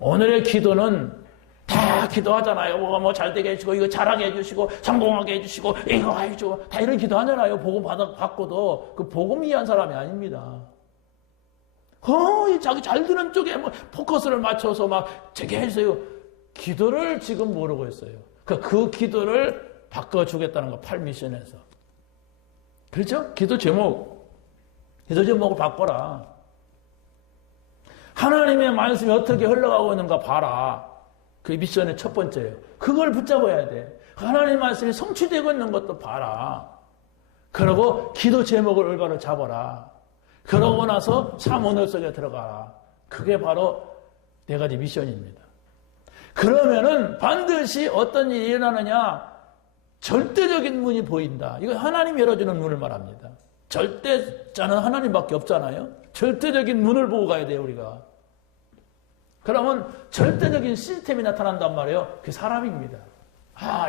오늘의 기도는 다 기도하잖아요. 뭐가 뭐 잘되게 해주시고, 이거 잘하게 해주시고, 성공하게 해주시고, 이거 해주시고, 다 이런 기도 하잖아요. 복음 받고도. 그 복음 이해한 사람이 아닙니다. 자기 잘 드는 쪽에 뭐 포커스를 맞춰서 막 저게 해주세요. 기도를 지금 모르고 있어요. 그 기도를 바꿔주겠다는 거, 8미션에서. 그렇죠? 기도 제목을 바꿔라. 하나님의 말씀이 어떻게 흘러가고 있는가 봐라. 그 미션의 첫 번째예요. 그걸 붙잡아야 돼. 하나님의 말씀이 성취되고 있는 것도 봐라. 그러고 기도 제목을 올바로 잡아라. 그러고 나서 삶 언어 속에 들어가라. 그게 바로 네 가지 미션입니다. 그러면은 반드시 어떤 일이 일어나느냐? 절대적인 문이 보인다. 이거 하나님 열어주는 문을 말합니다. 절대자는 하나님밖에 없잖아요. 절대적인 문을 보고 가야 돼요, 우리가. 그러면 절대적인 시스템이 나타난단 말이에요. 그게 사람입니다.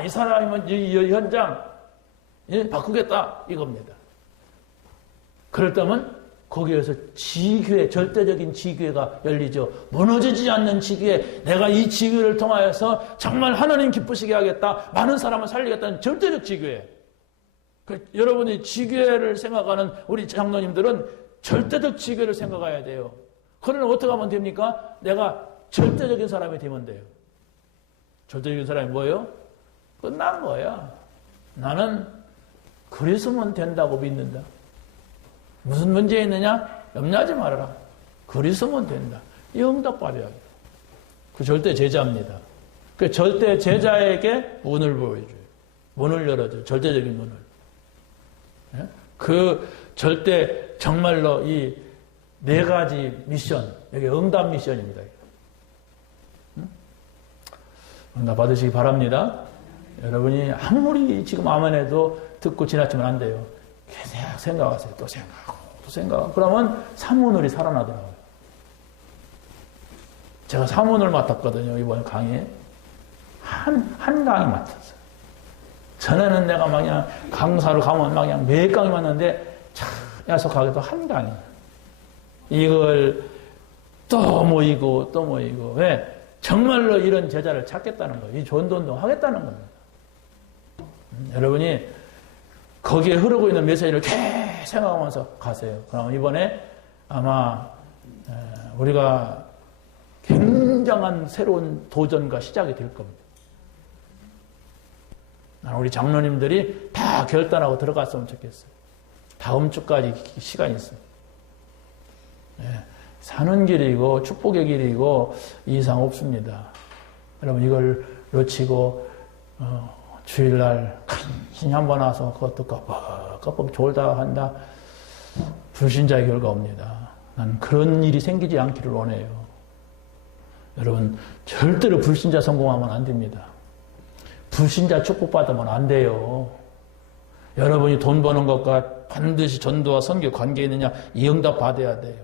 이 사람은 이 현장, 예? 바꾸겠다 이겁니다. 그럴 때면 거기에서 지교회, 절대적인 지교회가 열리죠. 무너지지 않는 지교회, 내가 이 지교회를 통하여서 정말 하나님 기쁘시게 하겠다, 많은 사람을 살리겠다는 절대적 지교회. 여러분이 지교회를 생각하는 우리 장로님들은 절대적 지교회를 생각해야 돼요. 그러면 어떻게 하면 됩니까? 내가 절대적인 사람이 되면 돼요. 절대적인 사람이 뭐예요? 끝난 거야. 나는 그리스도면 된다고 믿는다. 무슨 문제 있느냐? 염려하지 말아라. 그리스도면 된다. 이 응답받아야 돼요. 그 절대 제자입니다. 그 절대 제자에게 문을 보여줘요. 문을 열어줘요. 절대적인 문을. 예? 그 절대 정말로 이 네 가지 미션, 여기 응답 미션입니다. 응답 받으시기 바랍니다. 여러분이 아무리 지금 아멘해도 듣고 지나치면 안 돼요. 계속 생각하세요. 또 생각하고 또 생각하고. 그러면 사문을이 살아나더라고요. 제가 사문을 맡았거든요. 이번 강의에. 한 강의 맡았어요. 전에는 내가 막 그냥 강사를 가면 막 그냥 매 강의 맡는데 참 야속하게도 한 강의. 이걸 또 모이고 또 모이고. 왜? 정말로 이런 제자를 찾겠다는 거예요. 이 전도운동 하겠다는 겁니다. 여러분이 거기에 흐르고 있는 메시지를 계속 생각하면서 가세요. 그럼 이번에 아마 우리가 굉장한 새로운 도전과 시작이 될 겁니다. 우리 장로님들이 다 결단하고 들어갔으면 좋겠어요. 다음 주까지 시간이 있습니다. 사는 길이고 축복의 길이고 이상 없습니다. 여러분 이걸 놓치고 주일날 간신히 한번 와서 그것도 껍벅 졸다 한다. 불신자의 결과 옵니다. 난 그런 일이 생기지 않기를 원해요. 여러분 절대로 불신자 성공하면 안 됩니다. 불신자 축복받으면 안 돼요. 여러분이 돈 버는 것과 반드시 전도와 선교 관계 있느냐 이 응답 받아야 돼요.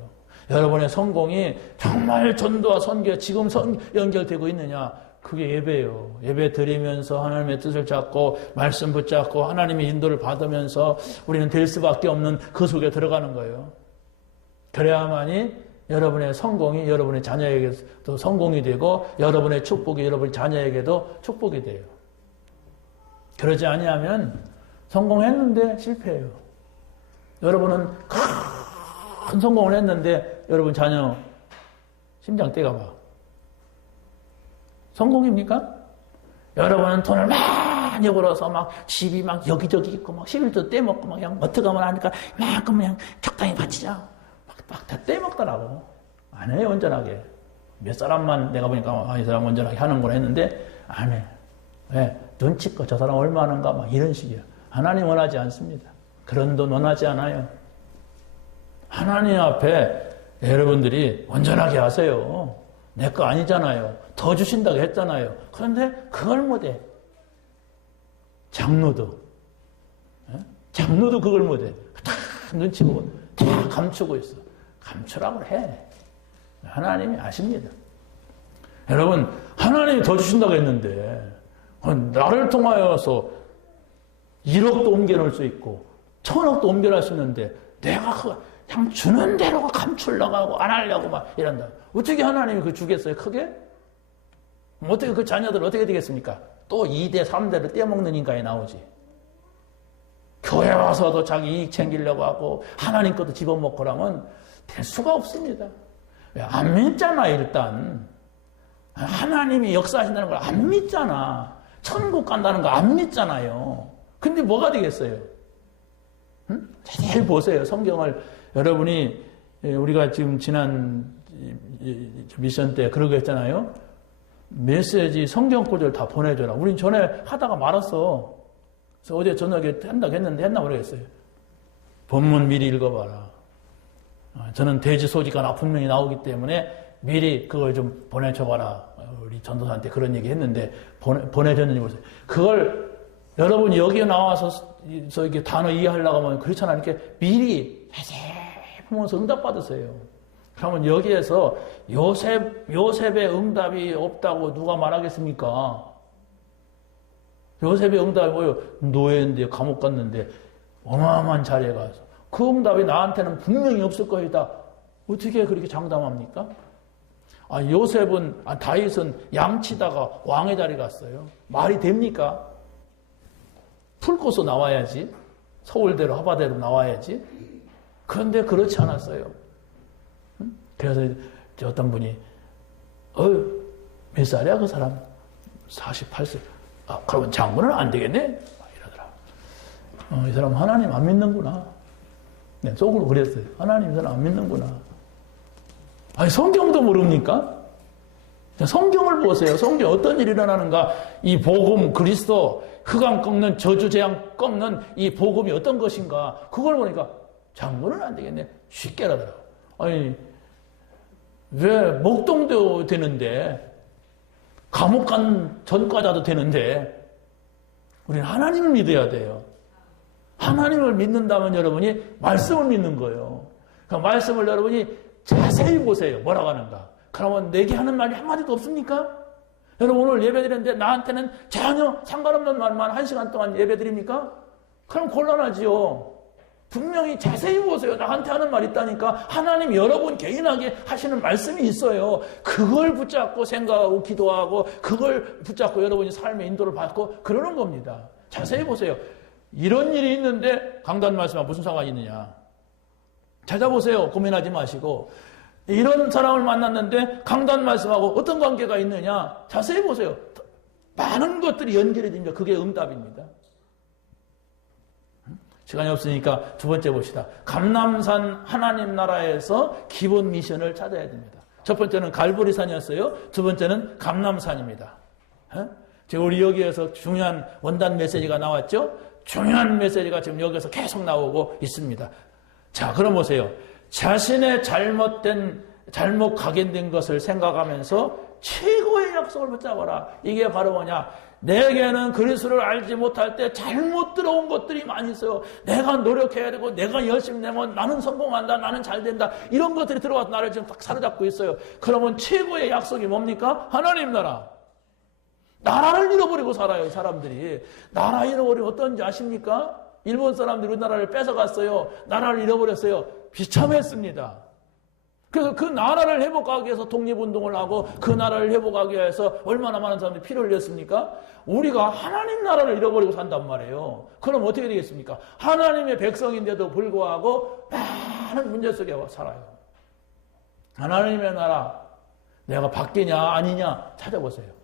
여러분의 성공이 정말 전도와 선교에 지금 연결되고 있느냐 그게 예배예요. 예배 드리면서 하나님의 뜻을 잡고 말씀 붙잡고 하나님의 인도를 받으면서 우리는 될 수밖에 없는 그 속에 들어가는 거예요. 그래야만이 여러분의 성공이 여러분의 자녀에게도 성공이 되고 여러분의 축복이 여러분의 자녀에게도 축복이 돼요. 그러지 아니하면 성공했는데 실패해요. 여러분은 큰 성공을 했는데 여러분 자녀 심장 떼가봐. 성공입니까? 여러분은 돈을 많이 벌어서 막 집이 막 여기저기 있고 막 11조 떼먹고 막 그냥 어떻게 하면 하니까 막 그냥 적당히 바치자. 막 다 떼먹더라고. 안 해요, 온전하게. 몇 사람만 내가 보니까 이 사람 온전하게 하는구나 했는데 안 해. 왜? 눈치껏 저 사람 얼마 하는가 막 이런 식이야. 하나님 원하지 않습니다. 그런 돈 원하지 않아요. 하나님 앞에 여러분들이 온전하게 하세요. 내 거 아니잖아요. 더 주신다고 했잖아요. 그런데 그걸 못해. 장로도 그걸 못해. 다 눈치 보고 다 감추고 있어. 감추라고 해. 하나님이 아십니다. 여러분 하나님이 더 주신다고 했는데 나를 통하여서 1억도 옮겨놓을 수 있고 1000억도 옮겨놓을 수 있는데 내가 그냥 주는 대로 감추려고 하고 안 하려고 막 이런다. 어떻게 하나님이 그걸 주겠어요? 크게? 어떻게 그 자녀들 어떻게 되겠습니까? 또 2대 3대를 떼먹는 인간이 나오지. 교회 와서도 자기 이익 챙기려고 하고 하나님 것도 집어먹고 그러면 될 수가 없습니다. 안 믿잖아. 일단 하나님이 역사하신다는 걸 안 믿잖아. 천국 간다는 거 안 믿잖아요. 근데 뭐가 되겠어요? 응? 잘 보세요. 성경을 여러분이 우리가 지금 지난 미션 때 그러고 했잖아요. 메시지 성경 구절 다 보내줘라. 우린 전에 하다가 말았어. 그래서 어제 저녁에 한다고 했는데 했나 모르겠어요. 본문 미리 읽어봐라. 저는 돼지 소지가 분명히 나오기 때문에 미리 그걸 좀 보내줘봐라. 우리 전도사한테 그런 얘기 했는데 보내줬는지 모르겠어요. 그걸 여러분이 여기에 나와서 이게 단어 이해하려고 하면 그렇잖아요. 이렇게 미리 세세 보면서 응답 받으세요. 그러면 여기에서 요셉의 응답이 없다고 누가 말하겠습니까? 요셉의 응답이 뭐예요? 노예인데 감옥 갔는데 어마어마한 자리에 가서 그 응답이 나한테는 분명히 없을 것이다. 어떻게 그렇게 장담합니까? 다윗은 양치다가 왕의 자리 갔어요. 말이 됩니까? 풀 꽂고 나와야지. 서울대로 하바대로 나와야지. 그런데 그렇지 않았어요. 그래서 어떤 분이 몇 살이야 그 사람? 48세. 그러면 장군은 안 되겠네? 이러더라. 이 사람 하나님 안 믿는구나. 네, 속으로 그랬어요. 하나님 이 사람 안 믿는구나. 성경도 모릅니까? 성경을 보세요. 성경 어떤 일이 일어나는가? 이 복음, 그리스도, 흑암 꺾는, 저주재앙 꺾는 이 복음이 어떤 것인가? 그걸 보니까 장군은 안 되겠네. 쉽게 하더라고. 왜 목동도 되는데, 감옥 간 전과자도 되는데, 우리는 하나님을 믿어야 돼요. 하나님을 믿는다면 여러분이 말씀을 믿는 거예요. 그 말씀을 여러분이 자세히 보세요. 뭐라고 하는가? 그러면 내게 하는 말이 한마디도 없습니까? 여러분 오늘 예배드리는데 나한테는 전혀 상관없는 말만 1시간 동안 예배드립니까? 그럼 곤란하지요. 분명히 자세히 보세요. 나한테 하는 말이 있다니까. 하나님 여러분 개인하게 하시는 말씀이 있어요. 그걸 붙잡고 생각하고 기도하고 그걸 붙잡고 여러분이 삶의 인도를 받고 그러는 겁니다. 자세히 보세요. 이런 일이 있는데 강단 말씀과 무슨 상관이 있느냐. 찾아보세요. 고민하지 마시고. 이런 사람을 만났는데 강단 말씀하고 어떤 관계가 있느냐. 자세히 보세요. 많은 것들이 연결이 됩니다. 그게 응답입니다. 시간이 없으니까 두 번째 봅시다. 감람산 하나님 나라에서 기본 미션을 찾아야 됩니다. 첫 번째는 갈보리산이었어요. 두 번째는 감람산입니다. 지금 우리 여기에서 중요한 원단 메시지가 나왔죠? 중요한 메시지가 지금 여기서 계속 나오고 있습니다. 자, 그럼 보세요. 자신의 잘못 각인된 것을 생각하면서 최고의 약속을 붙잡아라. 이게 바로 뭐냐? 내게는 그리스도를 알지 못할 때 잘못 들어온 것들이 많이 있어요. 내가 노력해야 되고 내가 열심히 내면 나는 성공한다. 나는 잘 된다. 이런 것들이 들어와서 나를 지금 딱 사로잡고 있어요. 그러면 최고의 약속이 뭡니까? 하나님 나라. 나라를 잃어버리고 살아요. 사람들이. 나라 잃어버리면 어떤지 아십니까? 일본 사람들이 우리나라를 뺏어갔어요. 나라를 잃어버렸어요. 비참했습니다. 그래서 그 나라를 회복하기 위해서 독립운동을 하고 그 나라를 회복하기 위해서 얼마나 많은 사람들이 피를 흘렸습니까? 우리가 하나님 나라를 잃어버리고 산단 말이에요. 그럼 어떻게 되겠습니까? 하나님의 백성인데도 불구하고 많은 문제 속에 살아요. 하나님의 나라 내가 바뀌냐 아니냐 찾아보세요.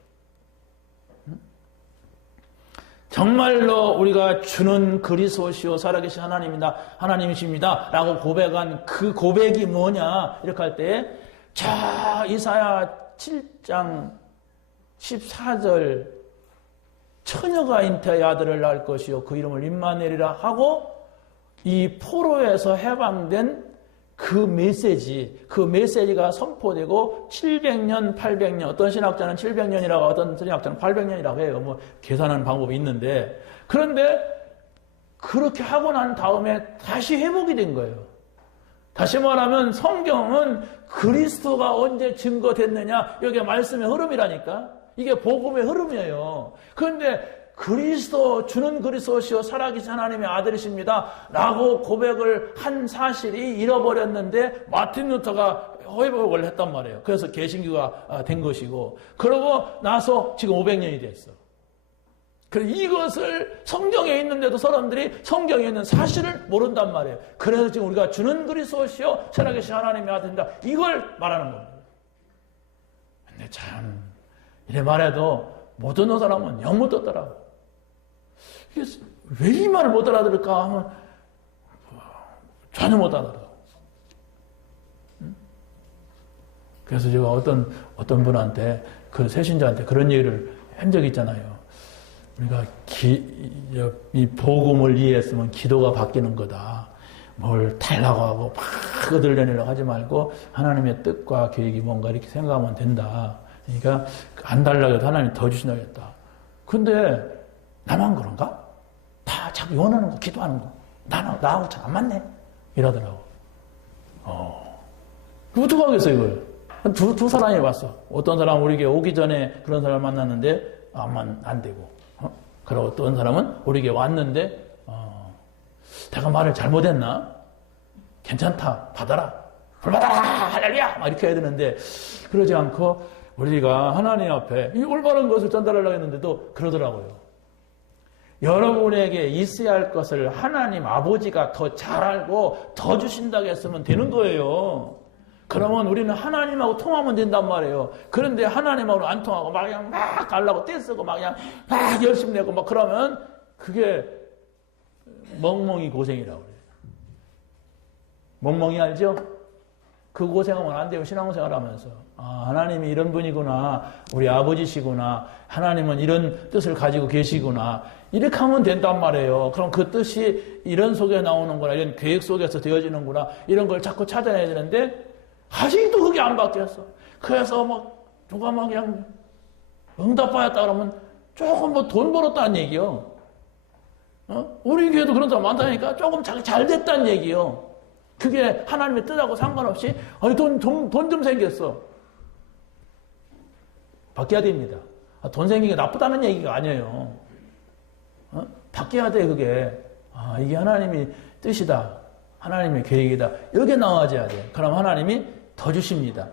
정말로 우리가 주는 그리스도시요 살아계신 하나님이십니다 라고 고백한 그 고백이 뭐냐 이렇게 할 때 자 이사야 7장 14절 처녀가 잉태의 아들을 낳을 것이요 그 이름을 임마누엘이라 하고 이 포로에서 해방된 그 메시지가 선포되고 700년, 800년, 어떤 신학자는 700년이라고 어떤 신학자는 800년이라고 해요. 계산하는 방법이 있는데 그런데 그렇게 하고 난 다음에 다시 회복이 된 거예요. 다시 말하면 성경은 그리스도가 언제 증거됐느냐 여기에 말씀의 흐름이라니까 이게 복음의 흐름이에요. 그런데 주는 그리스도시요 살아계신 하나님의 아들이십니다 라고 고백을 한 사실이 잃어버렸는데 마틴 루터가 회복을 했단 말이에요. 그래서 개신교가 된 것이고 그러고 나서 지금 500년이 됐어. 그래서 이것을 성경에 있는데도 사람들이 성경에 있는 사실을 모른단 말이에요. 그래서 지금 우리가 주는 그리스도시요 살아계신 하나님의 아들입니다 이걸 말하는 겁니다. 근데 참 이래 말해도 못 듣는 사람은 영 못 듣더라고. 왜 이 말을 못 알아들을까 하면 전혀 못 알아들어. 그래서 제가 어떤 분한테 그 새신자한테 그런 얘기를 한 적이 있잖아요. 우리가 이 복음을 이해했으면 기도가 바뀌는 거다. 뭘 달라고 하고 막 얻으려고 하지 말고 하나님의 뜻과 계획이 뭔가 이렇게 생각하면 된다. 그러니까 안 달라고 해도 하나님이 더 주신다겠다. 근데 나만 그런가? 다 자꾸 원하는 거, 기도하는 거. 나하고 잘 안 맞네? 이러더라고. 어떻게 하겠어, 이걸? 두 사람이 봤어. 어떤 사람 우리 에게 오기 전에 그런 사람을 만났는데, 안 되고. 그리고 또 어떤 사람은 우리에게 왔는데 내가 말을 잘못했나? 괜찮다. 받아라. 불 받아라. 할렐루야. 막 이렇게 해야 되는데 그러지 않고 우리가 하나님 앞에 이 올바른 것을 전달하려고 했는데도 그러더라고요. 여러분에게 있어야 할 것을 하나님 아버지가 더 잘 알고 더 주신다고 했으면 되는 거예요. 그러면 우리는 하나님하고 통하면 된단 말이에요. 그런데 하나님하고 안 통하고 막 그냥 막 가려고 떼쓰고 막 그냥 막 열심히 내고 막 그러면 그게 멍멍이 고생이라고 그래요. 멍멍이 알죠? 그 고생하면 안 돼요. 신앙생활 하면서. 하나님이 이런 분이구나. 우리 아버지시구나. 하나님은 이런 뜻을 가지고 계시구나. 이렇게 하면 된단 말이에요. 그럼 그 뜻이 이런 속에 나오는구나. 이런 계획 속에서 되어지는구나. 이런 걸 자꾸 찾아내야 되는데 아직도 그게 안 바뀌었어. 그래서 누가 그냥 응답받았다 그러면 조금 돈 벌었다는 얘기요. 우리 교회도 그런 사람 많다니까 조금 자기 잘 됐다는 얘기요. 그게 하나님의 뜻하고 상관없이 돈 좀 생겼어. 바뀌어야 됩니다. 돈 생긴 게 나쁘다는 얘기가 아니에요. 바뀌어야 돼 그게. 이게 하나님의 뜻이다. 하나님의 계획이다. 여기에 나와줘야 돼. 그럼 하나님이 더 주십니다.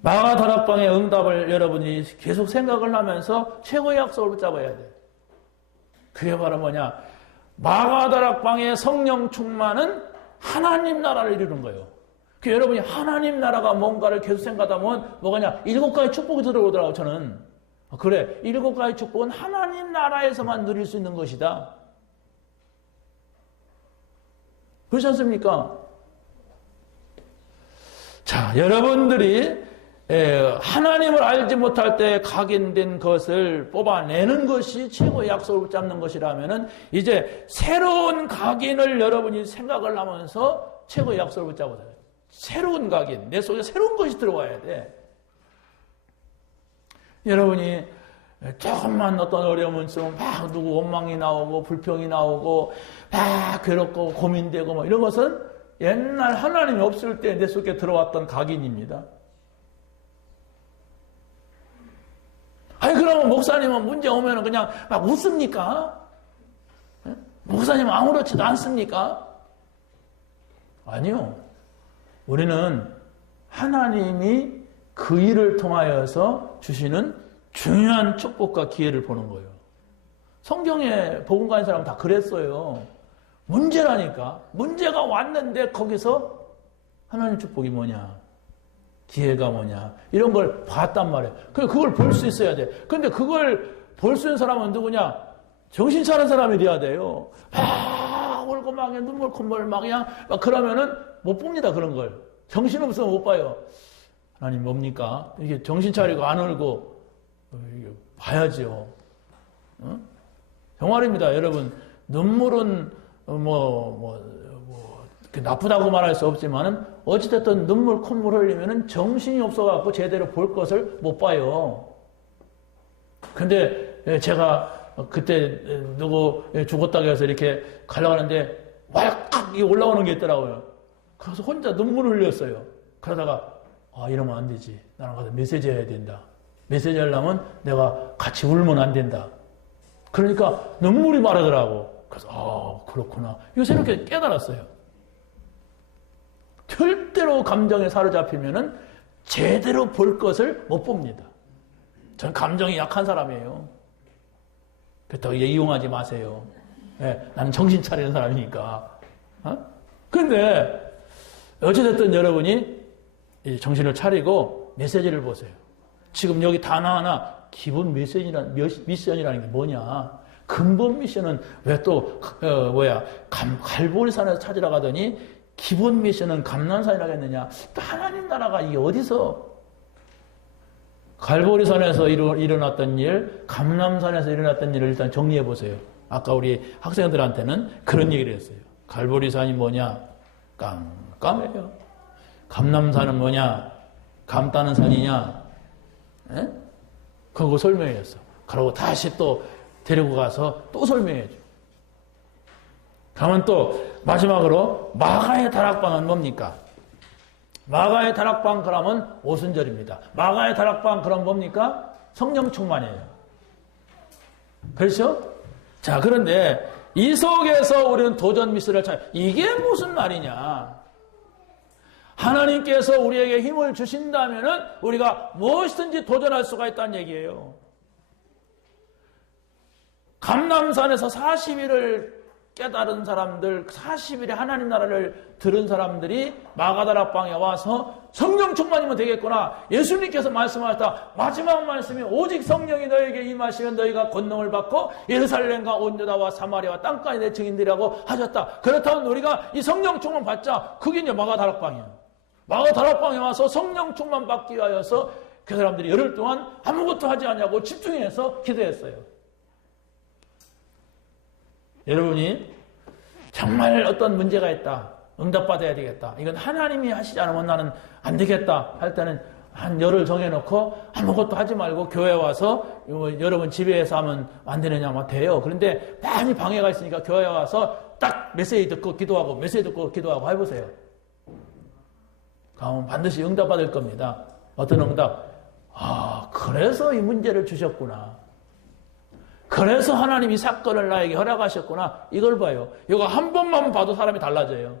마가 다락방의 응답을 여러분이 계속 생각을 하면서 최고의 약속을 붙잡아야 돼. 그게 바로 뭐냐? 마가 다락방의 성령 충만은 하나님 나라를 이루는 거예요. 그 여러분이 하나님 나라가 뭔가를 계속 생각하다 보면 뭐가냐? 7가지 축복이 들어오더라고 저는. 그래, 7가지 축복은 하나님 나라에서만 누릴 수 있는 것이다. 그렇지 않습니까? 자, 여러분들이 하나님을 알지 못할 때 각인된 것을 뽑아내는 것이 최고의 약속을 붙잡는 것이라면은 이제 새로운 각인을 여러분이 생각을 하면서 최고의 약속을 붙잡아야 돼요. 새로운 각인, 내 속에 새로운 것이 들어와야 돼. 여러분이 조금만 어떤 어려움을 있으면 막 누구 원망이 나오고 불평이 나오고 막 괴롭고 고민되고 뭐 이런 것은 옛날 하나님이 없을 때 내 속에 들어왔던 각인입니다. 그러면 목사님은 문제 오면 그냥 막 웃습니까? 목사님은 아무렇지도 않습니까? 아니요. 우리는 하나님이 그 일을 통하여서 주시는 중요한 축복과 기회를 보는 거예요. 성경에 복음 가는 사람은 다 그랬어요. 문제라니까. 문제가 왔는데 거기서 하나님 축복이 뭐냐? 기회가 뭐냐? 이런 걸 봤단 말이에요. 그걸 볼 수 있어야 돼. 근데 그걸 볼 수 있는 사람은 누구냐? 정신 차린 사람이 돼야 돼요. 울고 막 눈물 콧물 막 그냥 막 그러면은 못 봅니다. 그런 걸. 정신 없으면 못 봐요. 하나님 뭡니까? 이게 정신 차리고 안 울고 봐야죠. 정말입니다. 여러분, 눈물은 나쁘다고 말할 수 없지만은 어찌됐든 눈물 콧물 흘리면은 정신이 없어갖고 제대로 볼 것을 못 봐요. 근데 제가 그때 누구 죽었다고 해서 이렇게 가려고 하는데 왈칵 올라오는 게 있더라고요. 그래서 혼자 눈물을 흘렸어요. 그러다가 이러면 안 되지. 나랑 가서 메시지 해야 된다. 메시지 하려면 내가 같이 울면 안 된다. 그러니까 눈물이 마르더라고. 그래서 그렇구나. 이거 새롭게 깨달았어요. 절대로 감정에 사로잡히면은 제대로 볼 것을 못 봅니다. 전 감정이 약한 사람이에요. 그렇다고 이용하지 마세요. 나는 정신 차리는 사람이니까. 그런데 어찌됐든 여러분이 정신을 차리고 메시지를 보세요. 지금 여기 단어 하나 기본 미션이라는 게 뭐냐? 근본 미션은 왜 또 갈보리산에서 찾으러 가더니 기본 미션은 감난산이라고 했느냐? 또 하나님 나라가 이게 어디서 갈보리산에서 일어났던 일, 감남산에서 일어났던 일을 일단 정리해 보세요. 아까 우리 학생들한테는 그런 얘기를 했어요. 갈보리산이 뭐냐? 깜깜해요. 감남산은 뭐냐? 감 따는 산이냐? 그거 설명했어. 그러고 다시 또 데리고 가서 또 설명해줘. 그러면 또 마지막으로 마가의 다락방은 뭡니까? 마가의 다락방 그러면 오순절입니다. 마가의 다락방 그럼 뭡니까? 성령 충만이에요. 그렇죠? 자, 그런데 이 속에서 우리는 도전 미스를 이게 무슨 말이냐? 하나님께서 우리에게 힘을 주신다면은 우리가 무엇이든지 도전할 수가 있다는 얘기예요. 감람산에서 40일을 깨달은 사람들, 40일에 하나님 나라를 들은 사람들이 마가다락방에 와서 성령 충만이면 되겠구나. 예수님께서 말씀하셨다. 마지막 말씀이 오직 성령이 너에게 임하시면 너희가 권능을 받고 예루살렘과 온 유다와 사마리아와 땅까지 내 증인들이라고 하셨다. 그렇다면 우리가 이 성령 충만 받자. 그게 이제 마가다락방이야. 마가다락방에 와서 성령 충만 받기 위하여서 그 사람들이 열흘 동안 아무것도 하지 않냐고 집중해서 기도했어요. 여러분이 정말 어떤 문제가 있다. 응답받아야 되겠다. 이건 하나님이 하시지 않으면 나는 안 되겠다 할 때는 한 열흘 정해놓고 아무것도 하지 말고 교회 와서 여러분 집에서 하면 안 되느냐 막 돼요. 그런데 많이 방해가 있으니까 교회 와서 딱 메시지 듣고 기도하고 메시지 듣고 기도하고 해보세요. 그러면 반드시 응답받을 겁니다. 어떤 응답? 아, 그래서 이 문제를 주셨구나. 그래서 하나님이 사건을 나에게 허락하셨구나. 이걸 봐요. 이거 한 번만 봐도 사람이 달라져요.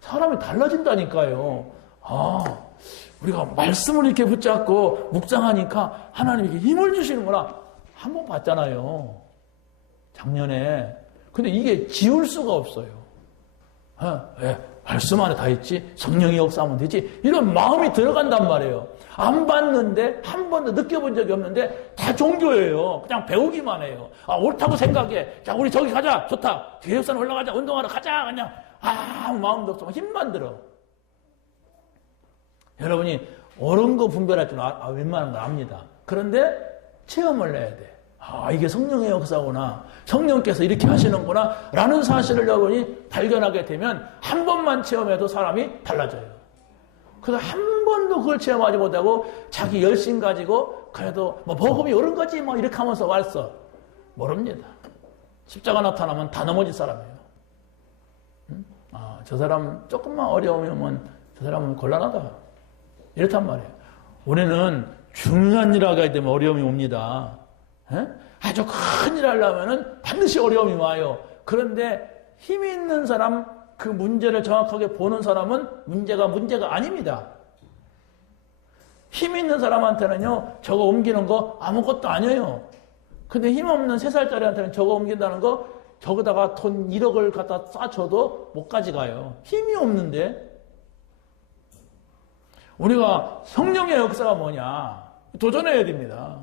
사람이 달라진다니까요. 아, 우리가 말씀을 이렇게 붙잡고 묵상하니까 하나님이 힘을 주시는구나. 한 번 봤잖아요. 작년에. 근데 이게 지울 수가 없어요. 왜? 말씀 안에 다 있지? 성령이 역사하면 되지? 이런 마음이 들어간단 말이에요. 안 봤는데 한 번도 느껴본 적이 없는데 다 종교예요. 그냥 배우기만 해요. 아, 옳다고 생각해. 자, 우리 저기 가자. 좋다. 교육산 올라가자. 운동하러 가자. 그냥 아무 마음도 없어. 힘만 들어. 여러분이 옳은 거 분별할 줄 웬만한 걸 압니다. 그런데 체험을 해야 돼. 아, 이게 성령의 역사구나. 성령께서 이렇게 하시는구나. 라는 사실을 여러분이 발견하게 되면 한 번만 체험해도 사람이 달라져요. 그래서 한 번도 그걸 체험하지 못하고 자기 열심 가지고 그래도 뭐 복음이 옳은 거지 뭐 이렇게 하면서 왔어. 모릅니다. 십자가 나타나면 다 넘어질 사람이에요. 아, 저 사람 조금만 어려움이 오면 저 사람은 곤란하다. 이렇단 말이에요. 우리는 중요한 일을 하게 되면 어려움이 옵니다. 아주 큰 일 하려면은 반드시 어려움이 와요. 그런데 힘이 있는 사람, 그 문제를 정확하게 보는 사람은 문제가 아닙니다. 힘 있는 사람한테는요, 저거 옮기는 거 아무것도 아니에요. 근데 힘 없는 3살짜리한테는 저거 옮긴다는 거, 저거다가 돈 1억을 갖다 싸줘도 못 가져가요. 힘이 없는데. 우리가 성령의 역사가 뭐냐? 도전해야 됩니다.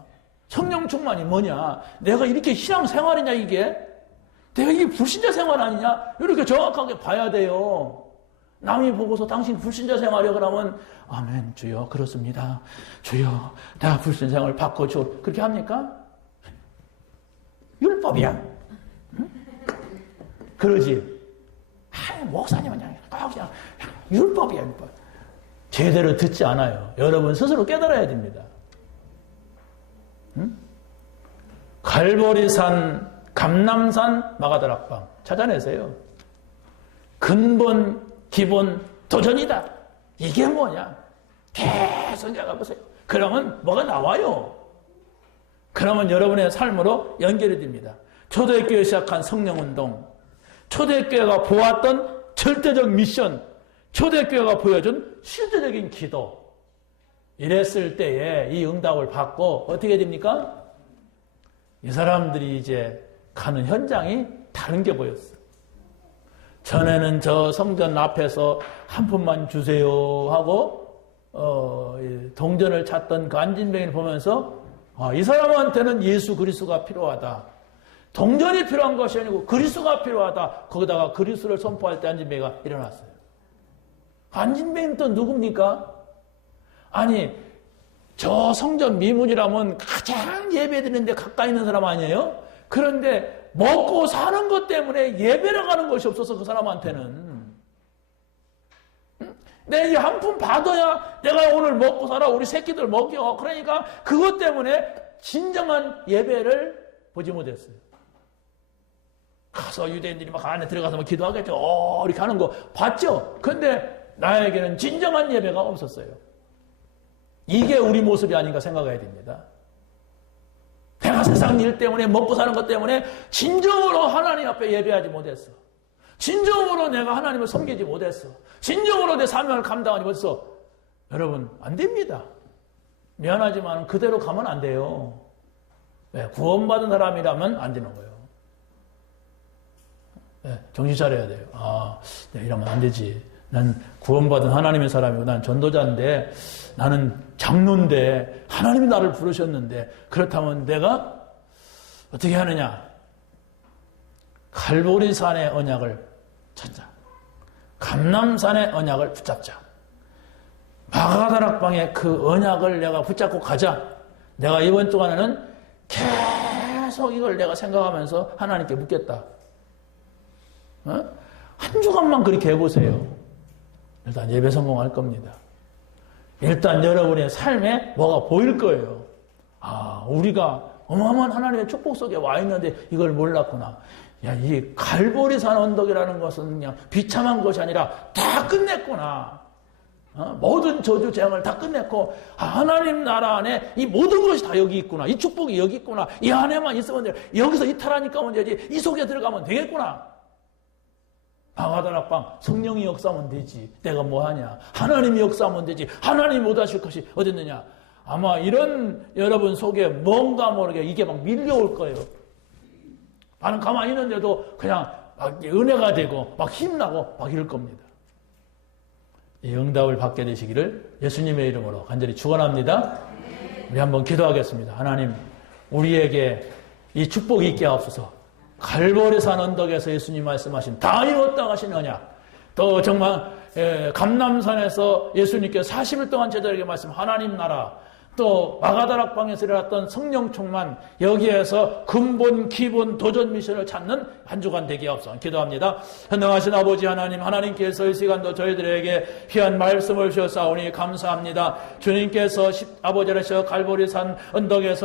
성령 충만이 뭐냐? 내가 이렇게 신앙 생활이냐, 이게? 내가 이게 불신자 생활 아니냐? 이렇게 정확하게 봐야 돼요. 남이 보고서 당신 불신자 생활이야 그러면 아멘 주여 그렇습니다. 주여 내가 불신자 생활을 바꿔줘. 그렇게 합니까? 율법이야. 응? 그러지. 목사님은 그냥 율법이야, 율법. 제대로 듣지 않아요. 여러분 스스로 깨달아야 됩니다. 응? 갈보리산, 감람산, 마가다락방 찾아내세요. 근본, 기본, 도전이다. 이게 뭐냐? 계속 나가보세요. 그러면 뭐가 나와요. 그러면 여러분의 삶으로 연결이 됩니다. 초대교회 시작한 성령운동, 초대교회가 보았던 절대적 미션, 초대교회가 보여준 실제적인 기도, 이랬을 때에 이 응답을 받고 어떻게 됩니까? 이 사람들이 이제 가는 현장이 다른 게 보였어요. 전에는 저 성전 앞에서 한 푼만 주세요 하고 동전을 찾던 그 안진뱅이를 보면서 이 사람한테는 예수 그리스도가 필요하다. 동전이 필요한 것이 아니고 그리스도가 필요하다. 거기다가 그리스도를 선포할 때 안진뱅이가 일어났어요. 안진뱅이는 또 누굽니까? 아니, 저 성전 미문이라면 가장 예배드리는데 가까이 있는 사람 아니에요? 그런데 먹고 사는 것 때문에 예배를 가는 것이 없어서 그 사람한테는. 내 이 한 푼 받아야 내가 오늘 먹고 살아. 우리 새끼들 먹여. 그러니까 그것 때문에 진정한 예배를 보지 못했어요. 가서 유대인들이 막 안에 들어가서 막 기도하겠죠. 이렇게 하는 거 봤죠? 근데 나에게는 진정한 예배가 없었어요. 이게 우리 모습이 아닌가 생각해야 됩니다. 내가 내가 세상 일 때문에 먹고 사는 것 때문에 진정으로 하나님 앞에 예배하지 못했어. 진정으로 내가 하나님을 섬기지 못했어. 진정으로 내 사명을 감당하지 못했어. 여러분, 안 됩니다. 미안하지만 그대로 가면 안 돼요. 네, 구원받은 사람이라면 안 되는 거예요. 네, 정신 차려야 돼요. 네, 이러면 안 되지. 난 구원받은 하나님의 사람이고 난 전도자인데 나는 장로인데 하나님이 나를 부르셨는데 그렇다면 내가 어떻게 하느냐? 갈보리산의 언약을 찾자. 감람산의 언약을 붙잡자. 마가다락방의 그 언약을 내가 붙잡고 가자. 내가 이번 주간에는 계속 이걸 내가 생각하면서 하나님께 묻겠다. 한 주간만 그렇게 해보세요. 일단 예배 성공할 겁니다. 일단 여러분의 삶에 뭐가 보일 거예요. 우리가 어마어마한 하나님의 축복 속에 와 있는데 이걸 몰랐구나. 야, 이 갈보리산 언덕이라는 것은 그냥 비참한 것이 아니라 다 끝냈구나. 모든 저주 재앙을 다 끝냈고 하나님 나라 안에 이 모든 것이 다 여기 있구나. 이 축복이 여기 있구나. 이 안에만 있으면 돼. 여기서 이탈하니까 문제지. 이 속에 들어가면 되겠구나. 마가다락방 성령이 역사하면 되지. 내가 뭐 하냐. 하나님이 역사하면 되지. 하나님이 못하실 것이 어딨느냐. 아마 이런 여러분 속에 뭔가 모르게 이게 막 밀려올 거예요. 나는 가만히 있는데도 그냥 막 은혜가 되고 막 힘나고 막 이럴 겁니다. 이 응답을 받게 되시기를 예수님의 이름으로 간절히 축원합니다. 우리 한번 기도하겠습니다. 하나님, 우리에게 이 축복이 있게 하옵소서. 갈보리산 언덕에서 예수님 말씀하신 다 이뤘다 하신 언약, 또 정말 감람산에서 예수님께서 40일 동안 제자에게 말씀 하나님 나라, 또 마가다락방에서 일어났던 성령 충만, 여기에서 근본 기본 도전 미션을 찾는 한 주간 되게 하옵소서. 기도합니다. 현능하신 아버지 하나님, 하나님께서 이 시간도 저희들에게 귀한 말씀을 주셨사오니 감사합니다. 주님께서 아버지께서 갈보리산 언덕에서